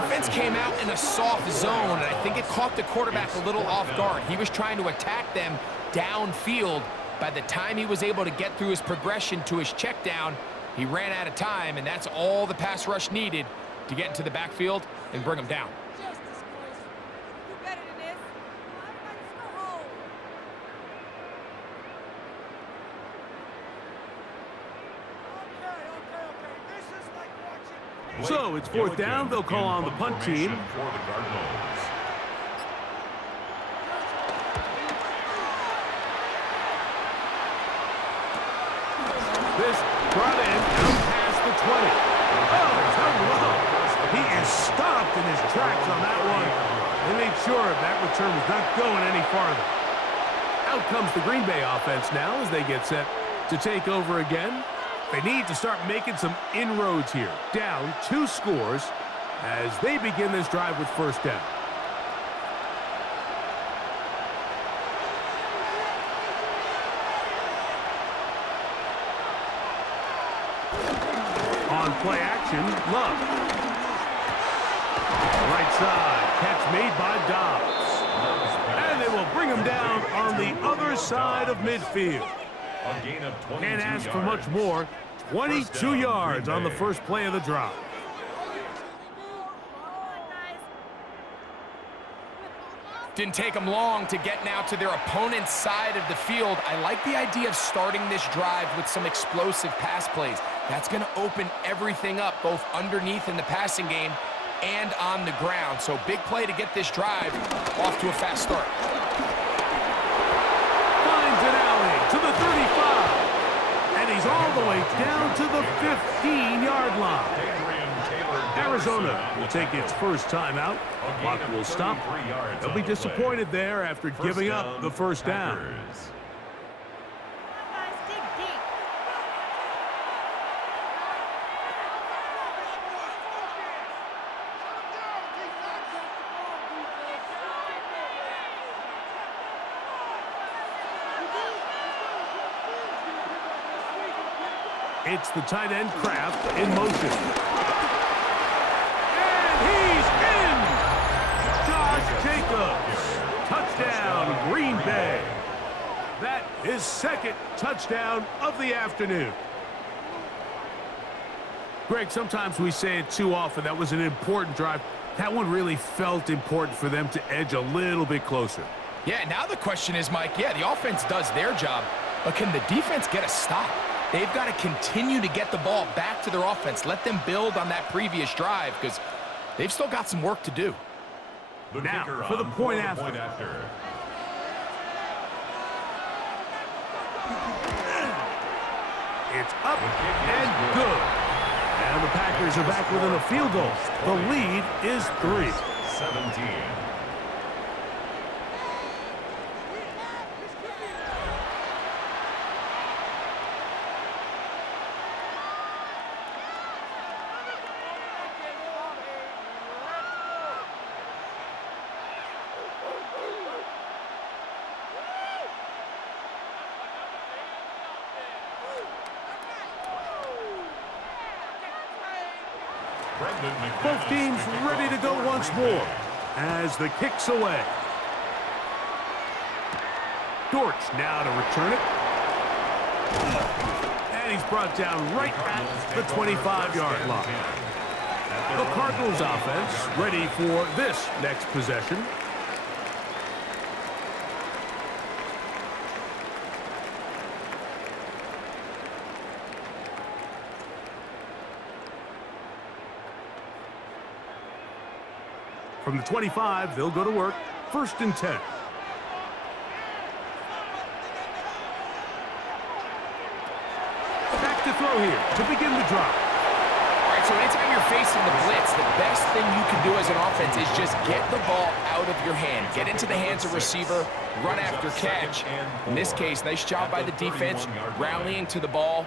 Defense came out in a soft zone, and I think it caught the quarterback a little off guard. He was trying to attack them downfield. By the time he was able to get through his progression to his check down, he ran out of time, and that's all the pass rush needed to get into the backfield and bring them down. You better than this. Everybody just go home. So it's fourth down. They'll call on the punt team. For the Cardinals. This brought in out past the 20. Oh, hello. He is stopped in his tracks on that one. They made sure that return was not going any farther. Out comes the Green Bay offense now as they get set to take over again. They need to start making some inroads here. Down 2 scores as they begin this drive with first down. On play action, Love. Right side, catch made by Dobbs. And they will bring him down on the other side of midfield. A gain of 22 Can't ask for yards. much more. 22 yards on the first play of the drive. Didn't take them long to get now to their opponent's side of the field. I like the idea of starting this drive with some explosive pass plays. That's going to open everything up, both underneath in the passing game and on the ground. So big play to get this drive off to a fast start. Finds an alley to the 35. And he's all the way down to the 15-yard line. Arizona will take its first time out. Clock will stop. They'll be disappointed there after giving up the first down. Guys, dig deep. It's the tight end Kraft in motion. And he's in! Josh Jacobs. Touchdown, Green Bay. That is second touchdown of the afternoon. Greg, sometimes we say it too often. That was an important drive. That one really felt important for them to edge a little bit closer. Yeah, now the question is, Mike, yeah, the offense does their job, but can the defense get a stop? They've got to continue to get the ball back to their offense. Let them build on that previous drive because they've still got some work to do. Now, for the point after. It's up and good. And the Packers are back within a field goal. The lead is 3. 17. Both teams ready to go once more as the kick's away. Dortch now to return it. And he's brought down right at the 25-yard line. The Cardinals offense ready for this next possession. From the 25, they'll go to work. 1st and 10. Back to throw here to begin the drive. All right, so anytime you're facing the blitz, the best thing you can do as an offense is just get the ball out of your hand. Get into the hands of receiver, run after catch. In this case, nice job by the defense, rallying to the ball.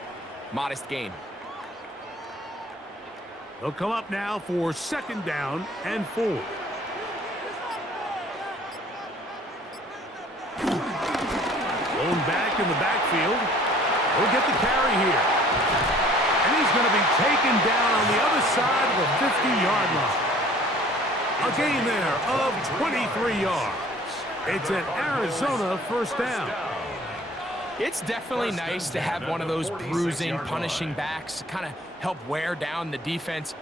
Modest gain. They'll come up now for 2nd down and 4. Going back in the backfield. He'll get the carry here. And he's going to be taken down on the other side of the 50-yard line. A gain there of 23 yards. It's an Arizona 1st down. It's definitely nice to have one of those bruising, punishing backs, kind of help wear down the defense.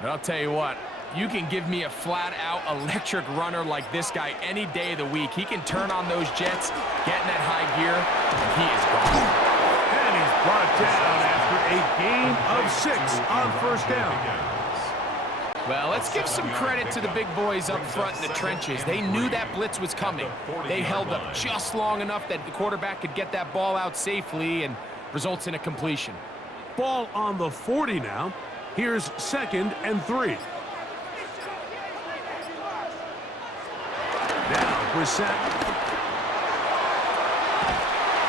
But I'll tell you what, you can give me a flat-out electric runner like this guy any day of the week. He can turn on those jets, get in that high gear, and he is gone. And he's brought down after a gain of 6 on first down. Well, let's give some credit to the big boys up front in the trenches. They knew that blitz was coming. They held up just long enough that the quarterback could get that ball out safely and results in a completion. Ball on the 40 now. Here's 2nd and 3. Now, Brissett.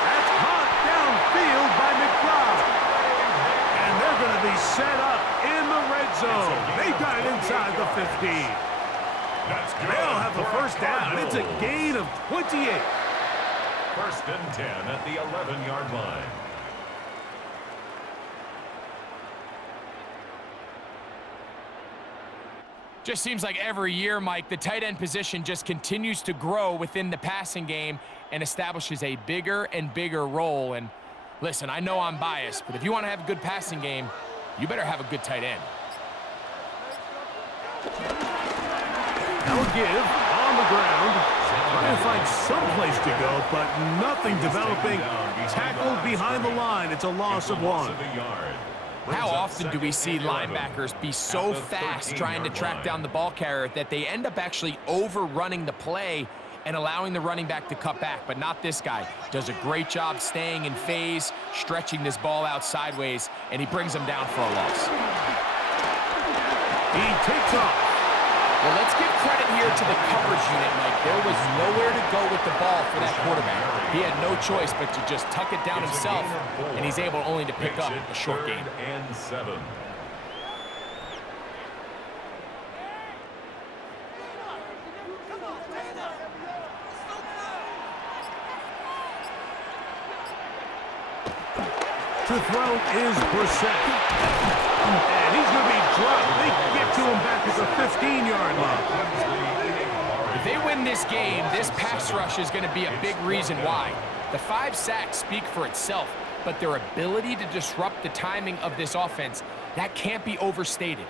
That's caught downfield by McBride. And they're going to be set up in the red zone. They got it inside the 15. They'll have the first down. It's a gain of 28. 1st and 10 at the 11-yard line. Just seems like every year, Mike, the tight end position just continues to grow within the passing game and establishes a bigger and bigger role. And listen, I know I'm biased, but if you want to have a good passing game, you better have a good tight end. Now a give on the ground. Trying to find some place to go, but nothing developing. Tackled behind the line. It's a loss of 1. How often do we see linebackers be so fast trying to track down the ball carrier that they end up actually overrunning the play and allowing the running back to cut back? But not this guy. Does a great job staying in phase, stretching this ball out sideways, and he brings them down for a loss. He takes off. Well, let's give credit here to the coverage unit, Mike. There was nowhere to go with the ball for that quarterback. He had no choice but to just tuck it down himself, and he's able only to pick up a short gain. 3rd and 7. To throw is Brissett. And he's going to be dropped. They get to him back at the 15-yard line. If they win this game, this pass rush is going to be a big reason why. The 5 sacks speak for itself, but their ability to disrupt the timing of this offense, that can't be overstated.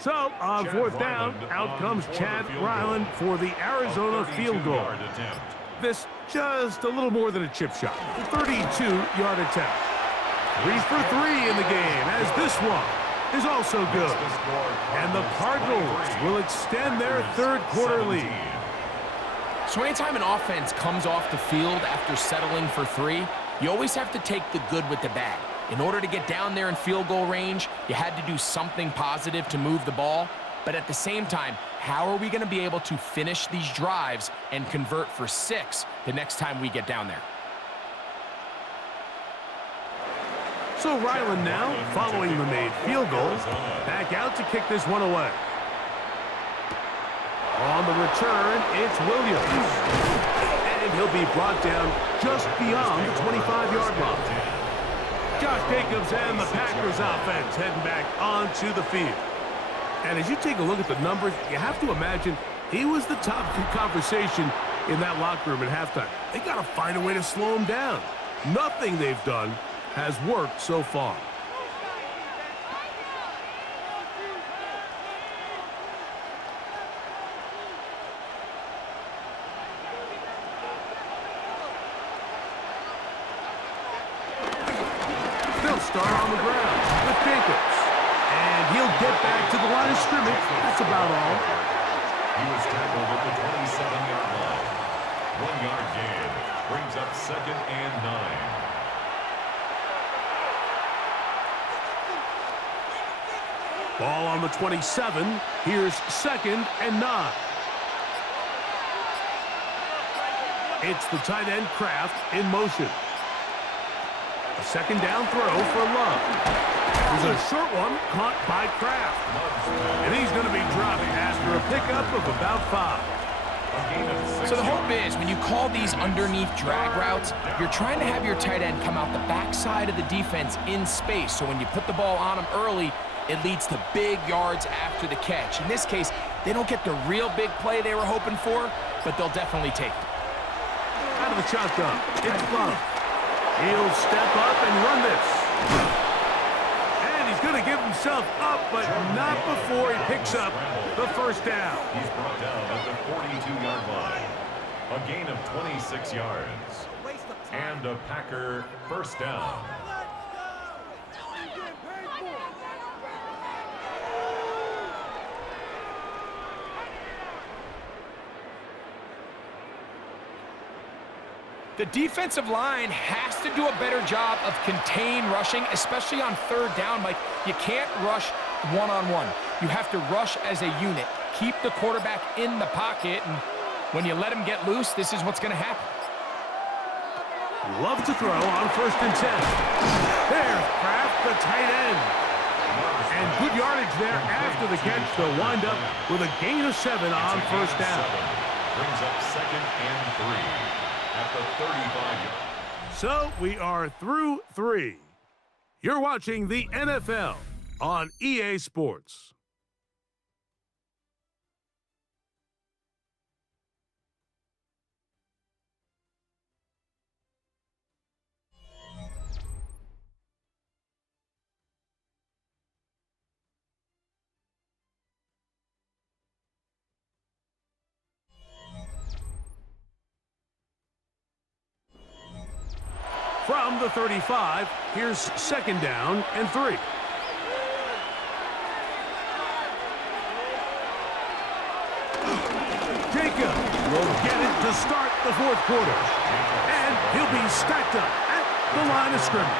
So, on 4th down, out comes Chad Ryland for the Arizona field goal. This just a little more than a chip shot. 32-yard attempt. 3 for 3 in the game, as this one is also good. And the Cardinals will extend their 3rd quarter lead. So anytime an offense comes off the field after settling for 3, you always have to take the good with the bad. In order to get down there in field goal range, you had to do something positive to move the ball. But at the same time, how are we going to be able to finish these drives and convert for 6 the next time we get down there? So Ryland now, following the made field goal, back out to kick this one away. On the return, it's Williams. And he'll be brought down just beyond the 25-yard line. Josh Jacobs and the Packers offense heading back onto the field. And as you take a look at the numbers, you have to imagine he was the top conversation in that locker room at halftime. They got to find a way to slow him down. Nothing they've done has worked so far. Start on the ground with Jacobs. And he'll get back to the line of scrimmage. That's about all. He was tackled at the 27-yard line. 1-yard gain. Brings up 2nd and 9. Ball on the 27. Here's 2nd and 9. It's the tight end Kraft in motion. A 2nd down throw for Love. There's a short one caught by Kraft. And he's going to be dropped after a pickup of about 5. So the hope is when you call these underneath drag routes, you're trying to have your tight end come out the backside of the defense in space. So when you put the ball on him early, it leads to big yards after the catch. In this case, they don't get the real big play they were hoping for, but they'll definitely take it. Out of the shotgun, it's Love. He'll step up and run this. And he's going to give himself up, but not before he picks up the first down. He's brought down at the 42-yard line. A gain of 26 yards. And a Packer first down. The defensive line has to do a better job of contain rushing, especially on third down. Mike, you can't rush one-on-one. You have to rush as a unit. Keep the quarterback in the pocket, and when you let him get loose, this is what's going to happen. Love to throw on 1st and 10. There's Kraft, the tight end. And good yardage there after the catch. They'll wind up with a gain of 7 on first down. Brings up 2nd and 3. At the 35-yard. So we are through 3. You're watching the NFL on EA Sports. From the 35, here's 2nd down and 3. Jacob will get it to start the 4th quarter. And he'll be stacked up at the line of scrimmage.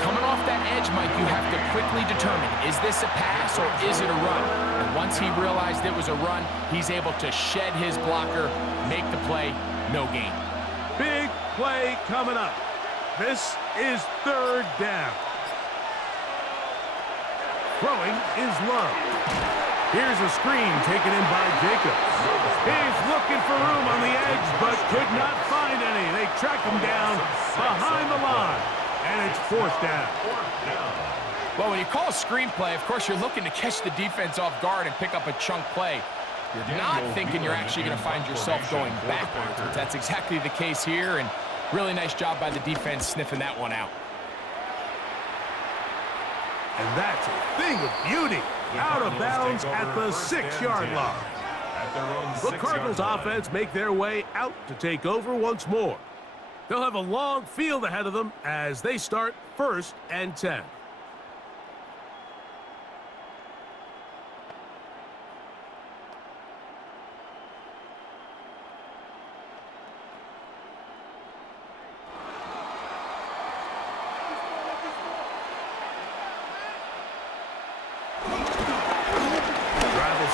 Coming off that edge, Mike, you have to quickly determine, is this a pass or is it a run? And once he realized it was a run, he's able to shed his blocker, make the play, no gain. Big play coming up. This is 3rd down. Throwing is Love. Here's a screen taken in by Jacobs. He's looking for room on the edge, but could not find any. They track him down behind the line, and it's 4th down. Well, when you call a screen play, of course, you're looking to catch the defense off guard and pick up a chunk play. You're not thinking you're actually going to find yourself going backwards, but that's exactly the case here, and really nice job by the defense sniffing that one out. And that's a thing of beauty. Out of bounds at the 6-yard line. The Cardinals offense make their way out to take over once more. They'll have a long field ahead of them as they start 1st and 10.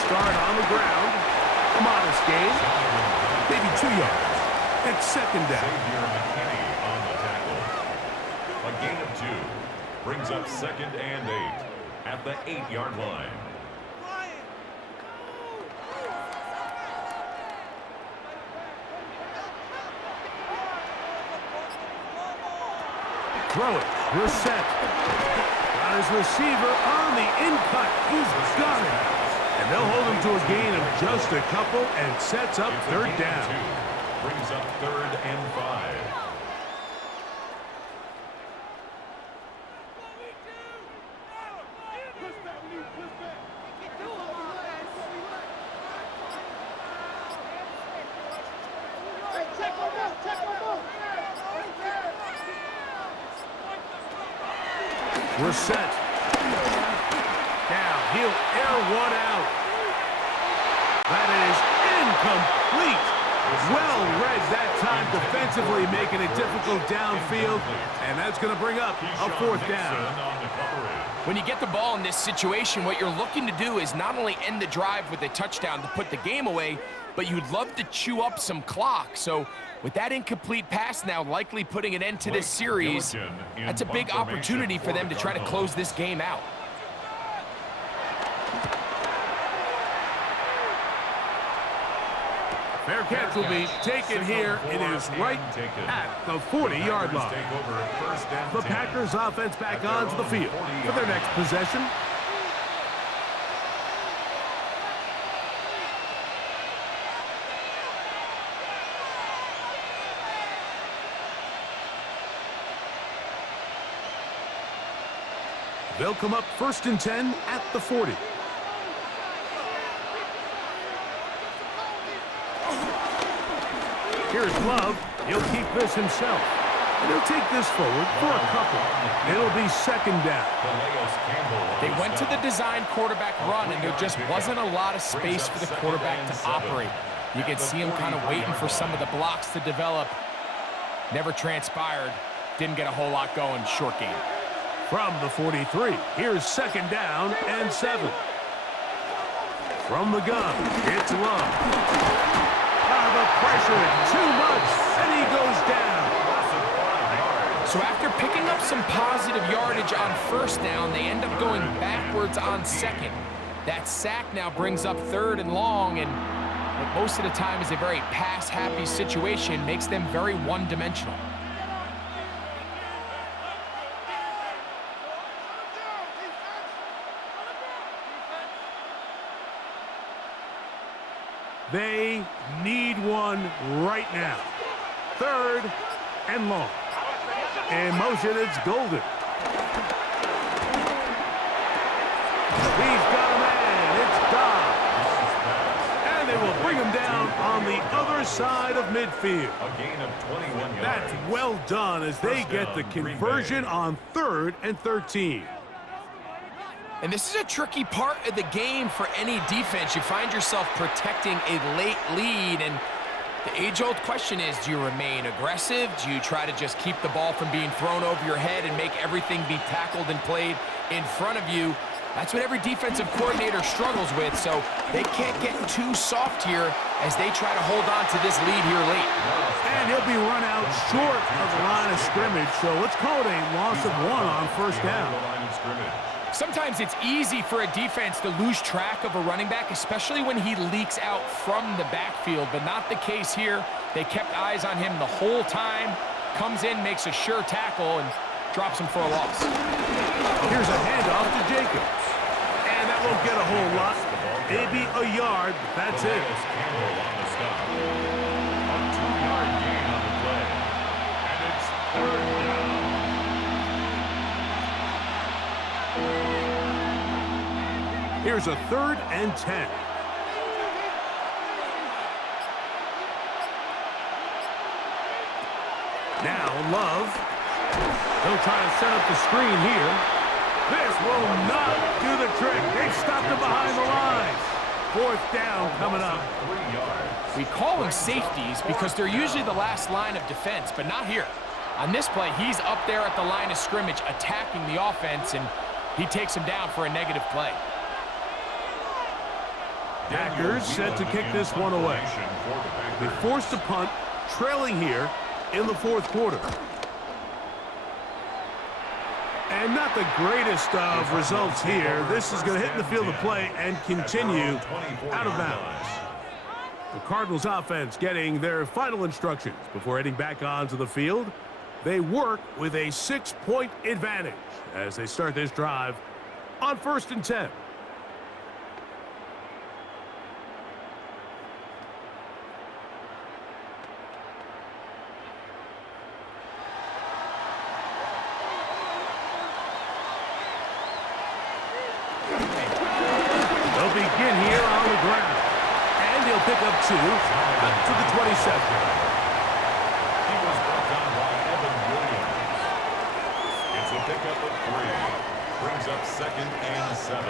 Start on the ground. A modest gain. Maybe 2 yards. It's 2nd down. On the tackle. A gain of 2. Brings up 2nd and 8. At the 8-yard line. Throw it. Reset. Got his receiver on the in-cut. He's got it. And they'll hold him to a gain of just a couple and sets up 3rd down. Brings up 3rd and 5. We're set. Now he'll air one out. That is incomplete. Well read that time defensively, making it difficult downfield, and that's going to bring up a 4th down. When you get the ball in this situation, what you're looking to do is not only end the drive with a touchdown to put the game away, but you'd love to chew up some clock. So with that incomplete pass now likely putting an end to this series, that's a big opportunity for them to try to close this game out. Fair catch will be taken here. It is right at the 40-yard line. The Packers offense back onto the field for their next possession. They'll come up 1st and 10 at the 40. Here's Love. He'll keep this himself. And he'll take this forward for a couple. It'll be 2nd down. They went to the design quarterback run, and there just wasn't a lot of space for the quarterback to operate. You can see him kind of waiting for some of the blocks to develop. Never transpired. Didn't get a whole lot going. Short game. From the 43, here's 2nd down and 7. From the gun, it's Love. The pressure, too much, and he goes down. So after picking up some positive yardage on 1st down, they end up going backwards on 2nd. That sack now brings up 3rd and long, and what most of the time is a very pass-happy situation, makes them very one-dimensional. They need one right now. 3rd and long. In motion, it's Golden. He's got a man. It's Dobbs. And they will bring him down on the other side of midfield. A gain of 21 yards. That's well done as they get the conversion on 3rd and 13. And this is a tricky part of the game for any defense. You find yourself protecting a late lead, and the age-old question is, do you remain aggressive? Do you try to just keep the ball from being thrown over your head and make everything be tackled and played in front of you? That's what every defensive coordinator struggles with, so they can't get too soft here as they try to hold on to this lead here late. And he'll be run out short of the line of scrimmage, so let's call it a loss of 1 on 1st down. Sometimes it's easy for a defense to lose track of a running back, especially when he leaks out from the backfield, but not the case here. They kept eyes on him the whole time, comes in, makes a sure tackle, and drops him for a loss. Here's a handoff to Jacobs. And that won't get a whole lot. Maybe a yard, but that's it. A 2-yard gain on the play. And it's 3rd down. Here's a 3rd and 10. Now Love. He'll try to set up the screen here. This will not do the trick. They've stopped him behind the line. 4th down coming up. 3 yards. We call them safeties because they're usually the last line of defense, but not here. On this play, he's up there at the line of scrimmage attacking the offense, and he takes him down for a negative play. Packers set to kick this one away. They forced a punt, trailing here in the 4th quarter. And not the greatest of results here. This is going to hit in the field of play and continue out of bounds. The Cardinals offense getting their final instructions before heading back onto the field. They work with a 6-point advantage as they start this drive on 1st and 10. Begin here on the ground. And he'll pick up 2 up to the 27. He was brought down by Evan Williams. It's a pickup of 3. Brings up 2nd and 7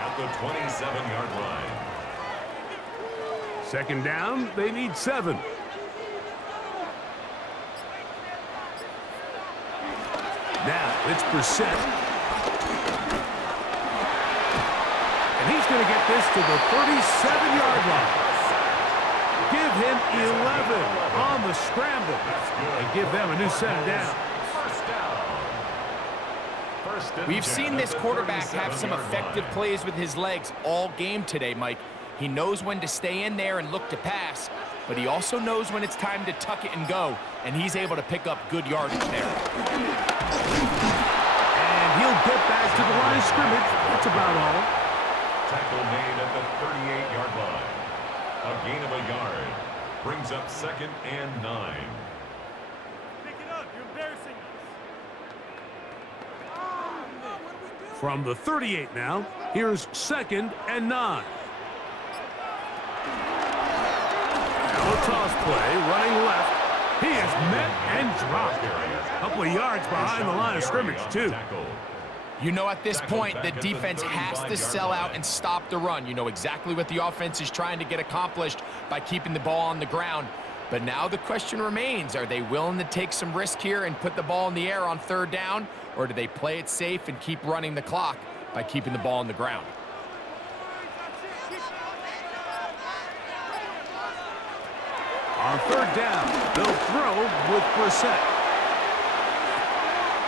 at the 27-yard line. 2nd down, they need 7. Now it's Brissett. And he's going to get this to the 37-yard line. Give him 11 on the scramble. And give them a new set of downs. We've seen this quarterback have some effective plays with his legs all game today, Mike. He knows when to stay in there and look to pass. but he also knows when it's time to tuck it and go, and he's able to pick up good yardage there. And he'll get back to the line of scrimmage. That's about all. Tackle made at the 38-yard line. A gain of a yard. Brings up 2nd and 9. Pick it up. You're embarrassing us. From the 38 now, here's 2nd and 9. Now a toss play, running left. He is met and dropped. A couple of yards behind the line of scrimmage, too. You know at this point, the defense has to sell out and stop the run. You know exactly what the offense is trying to get accomplished by keeping the ball on the ground. But now the question remains, are they willing to take some risk here and put the ball in the air on 3rd down? Or do they play it safe and keep running the clock by keeping the ball on the ground? On 3rd down, they'll throw with Brissett.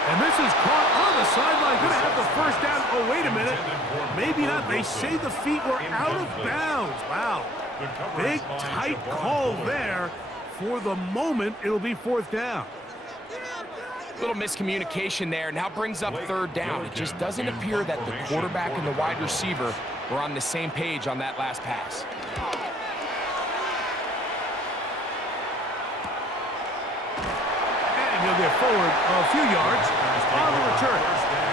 And this is caught on the sideline. Going to have the 1st down. Oh, wait a minute. Maybe not. They say the feet were out of bounds. Wow. Big, tight call there. For the moment, it'll be 4th down. Little miscommunication there. Now brings up 3rd down. It just doesn't appear that the quarterback and the wide receiver were on the same page on that last pass. He'll get forward a few yards on the return.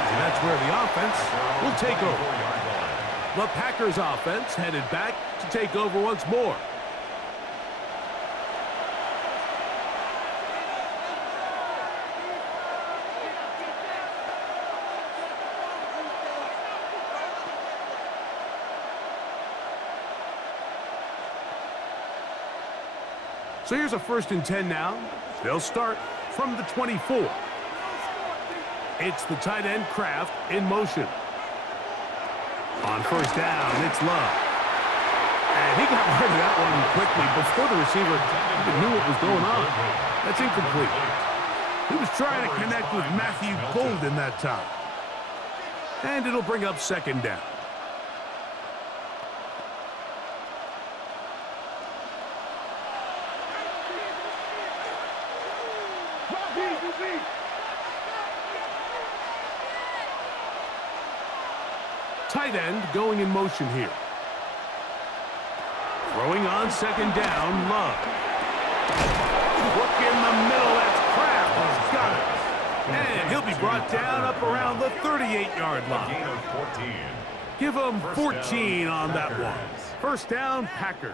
And that's where the offense will take over. The Packers offense headed back to take over once more. So here's a 1st and 10 now. They'll start from the 24. It's the tight end Kraft in motion. On 1st down, it's Love. And he got rid of that one quickly before the receiver even knew what was going on. That's incomplete. He was trying to connect with Matthew Golden that time. And it'll bring up 2nd down. Tight end going in motion here. Throwing on 2nd down, Love. Look in the middle, that's Kraft. He's got it. And he'll be brought down up around the 38-yard line. Gain of 14. Give him 14 on that one. 1st down, Packers.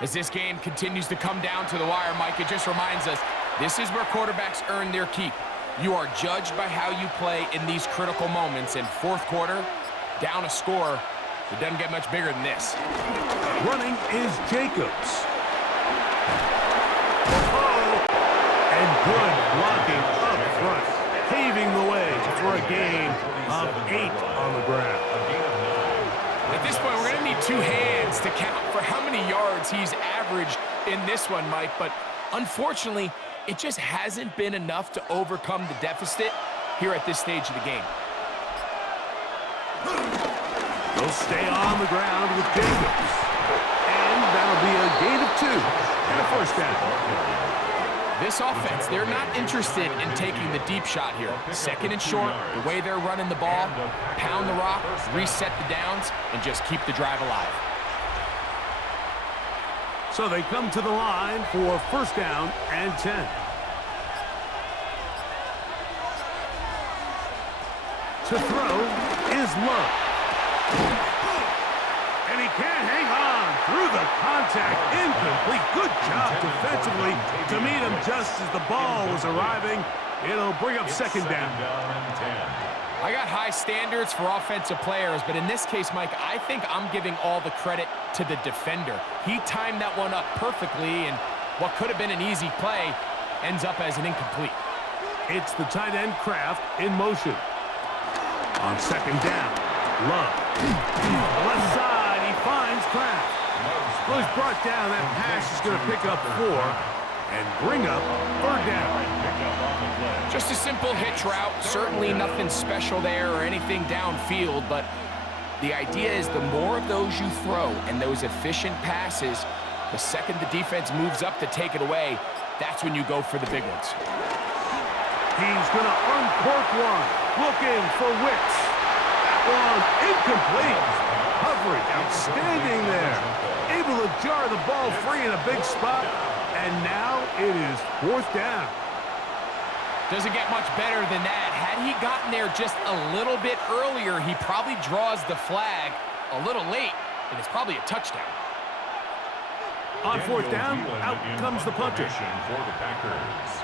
As this game continues to come down to the wire, Mike, it just reminds us, this is where quarterbacks earn their keep. You are judged by how you play in these critical moments. In 4th quarter, down a score, it doesn't get much bigger than this. Running is Jacobs. Oh, and good blocking up front, paving the way for a gain of 8 on the ground. At this point, we're going to need 2 hands to count for how many yards he's averaged in this one, Mike. But unfortunately, it just hasn't been enough to overcome the deficit here at this stage of the game. They'll stay on the ground with Jacobs. And that'll be a gain of 2 and a 1st down. This offense, they're not interested in taking the deep shot here. 2nd and short, the way they're running the ball, pound the rock, reset the downs, and just keep the drive alive. So they come to the line for 1st down and 10. To throw is Love. And he can't hang on through the contact. Incomplete. Good job defensively to meet him just as the ball was arriving. It'll bring up 2nd down. I got high standards for offensive players, but in this case, Mike, I think I'm giving all the credit to the defender. He timed that one up perfectly, and what could have been an easy play ends up as an incomplete. It's the tight end Kraft in motion. On 2nd down, Love. Left side, he finds Kraft. Well, he's brought down. That pass is going to pick up 4 and bring up 3rd down. Just a simple hitch route. Certainly nothing special there or anything downfield, but The idea is the more of those you throw and those efficient passes, the second the defense moves up to take it away, that's when you go for the big ones. He's going to uncork one. Looking for Wicks. That one incomplete. Hovering, outstanding there. Able to jar the ball free in a big spot. And now it is 4th down. Doesn't get much better than that. Had he gotten there just a little bit earlier, he probably draws the flag a little late, and it's probably a touchdown. On 4th down, out comes the punter. For the Packers.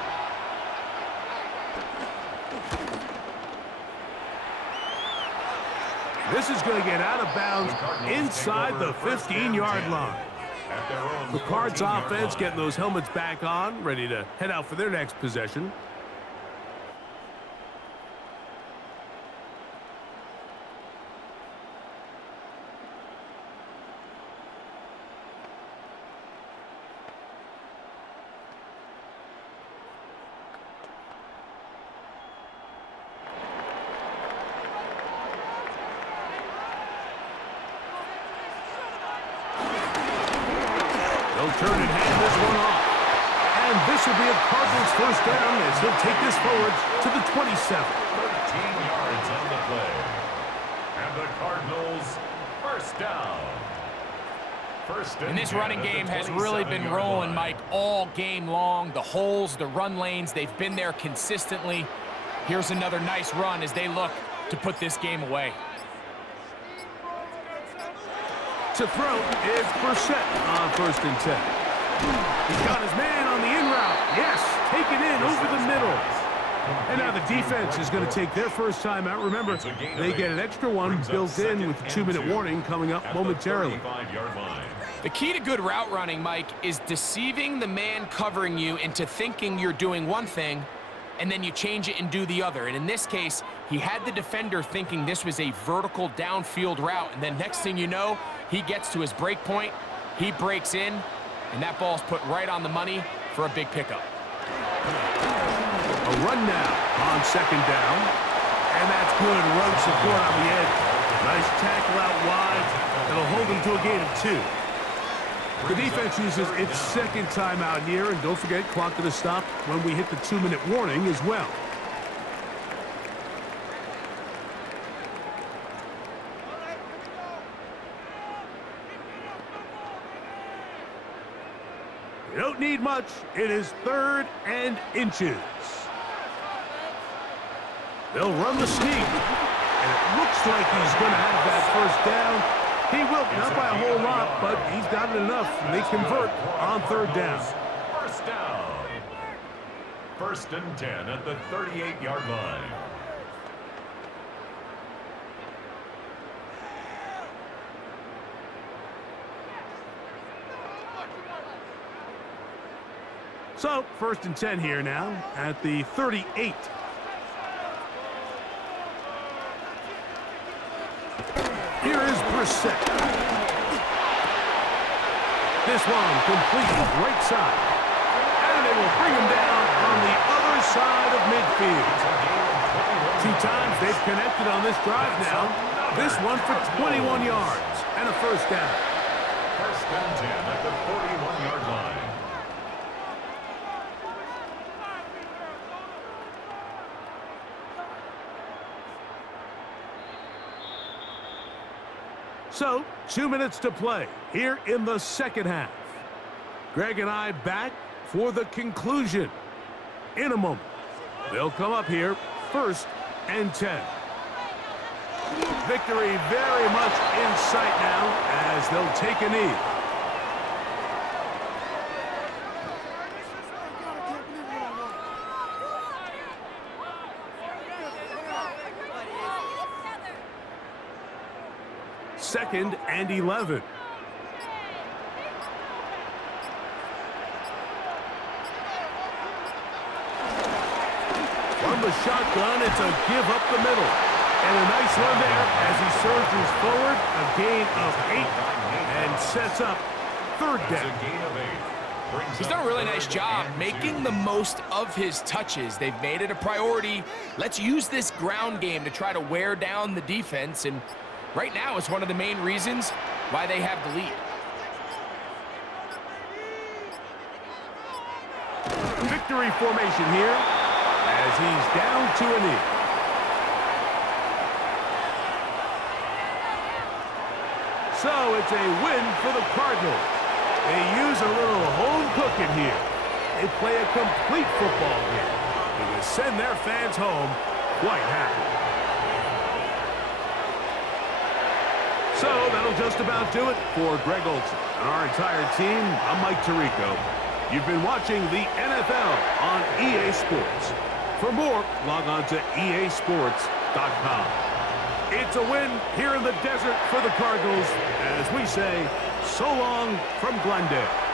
This is going to get out of bounds inside the 15-yard line. The Cards offense getting those helmets back on, ready to head out for their next possession. Turn and hand this one off. And this will be a Cardinals first down as he'll take this forward to the 27. 13 yards on the play. And the Cardinals first down. And this running game has really been rolling, Mike, all game long. The holes, the run lanes, they've been there consistently. Here's another nice run as they look to put this game away. To throw is Brissett on 1st and 10. He's got his man on the in route. Yes, take it in over the middle. And now the defense is going to take their first time out. Remember, they get an extra one built in with the 2-minute warning coming up momentarily. The key to good route running, Mike, is deceiving the man covering you into thinking you're doing one thing, and then you change it and do the other. And in this case, he had the defender thinking this was a vertical downfield route, and then next thing you know, he gets to his break point, he breaks in, and that ball's put right on the money for a big pickup. A run now on 2nd down, and that's good run support on the edge. Nice tackle out wide. That'll hold him to a gain of 2. The defense uses its 2nd timeout here, and don't forget, clock to the stop when we hit the 2-minute warning as well. You don't need much. It is 3rd and inches. They'll run the sneak, and it looks like he's going to have that first down. He will, not by a whole lot, but he's got it enough, and they convert on 3rd down. First down. 1st and 10 at the 38-yard line. So, 1st and 10 here now at the 38. Here is Brissett. This one complete right side. And they will bring him down on the other side of midfield. 2 times they've connected on this drive now. This one for 21 yards and a first down. 1st and 10 at the 41-yard line. So, 2 minutes to play here in the 2nd half. Greg and I back for the conclusion in a moment. They'll come up here 1st and 10. Victory very much in sight now as they'll take a knee. Second and 11. From the shotgun, it's a give up the middle. And a nice run there as he surges forward. A gain of 8 and sets up 3rd down. He's done a really nice job making the most of his touches. They've made it a priority. Let's use this ground game to try to wear down the defense, and right now is one of the main reasons why they have the lead. Victory formation here as he's down to a knee. So it's a win for the Cardinals. They use a little home cooking here. They play a complete football game. They will send their fans home quite happy. So that'll just about do it for Greg Olson and our entire team. I'm Mike Tirico. You've been watching the NFL on EA Sports. For more, log on to easports.com. It's a win here in the desert for the Cardinals as we say so long from Glendale.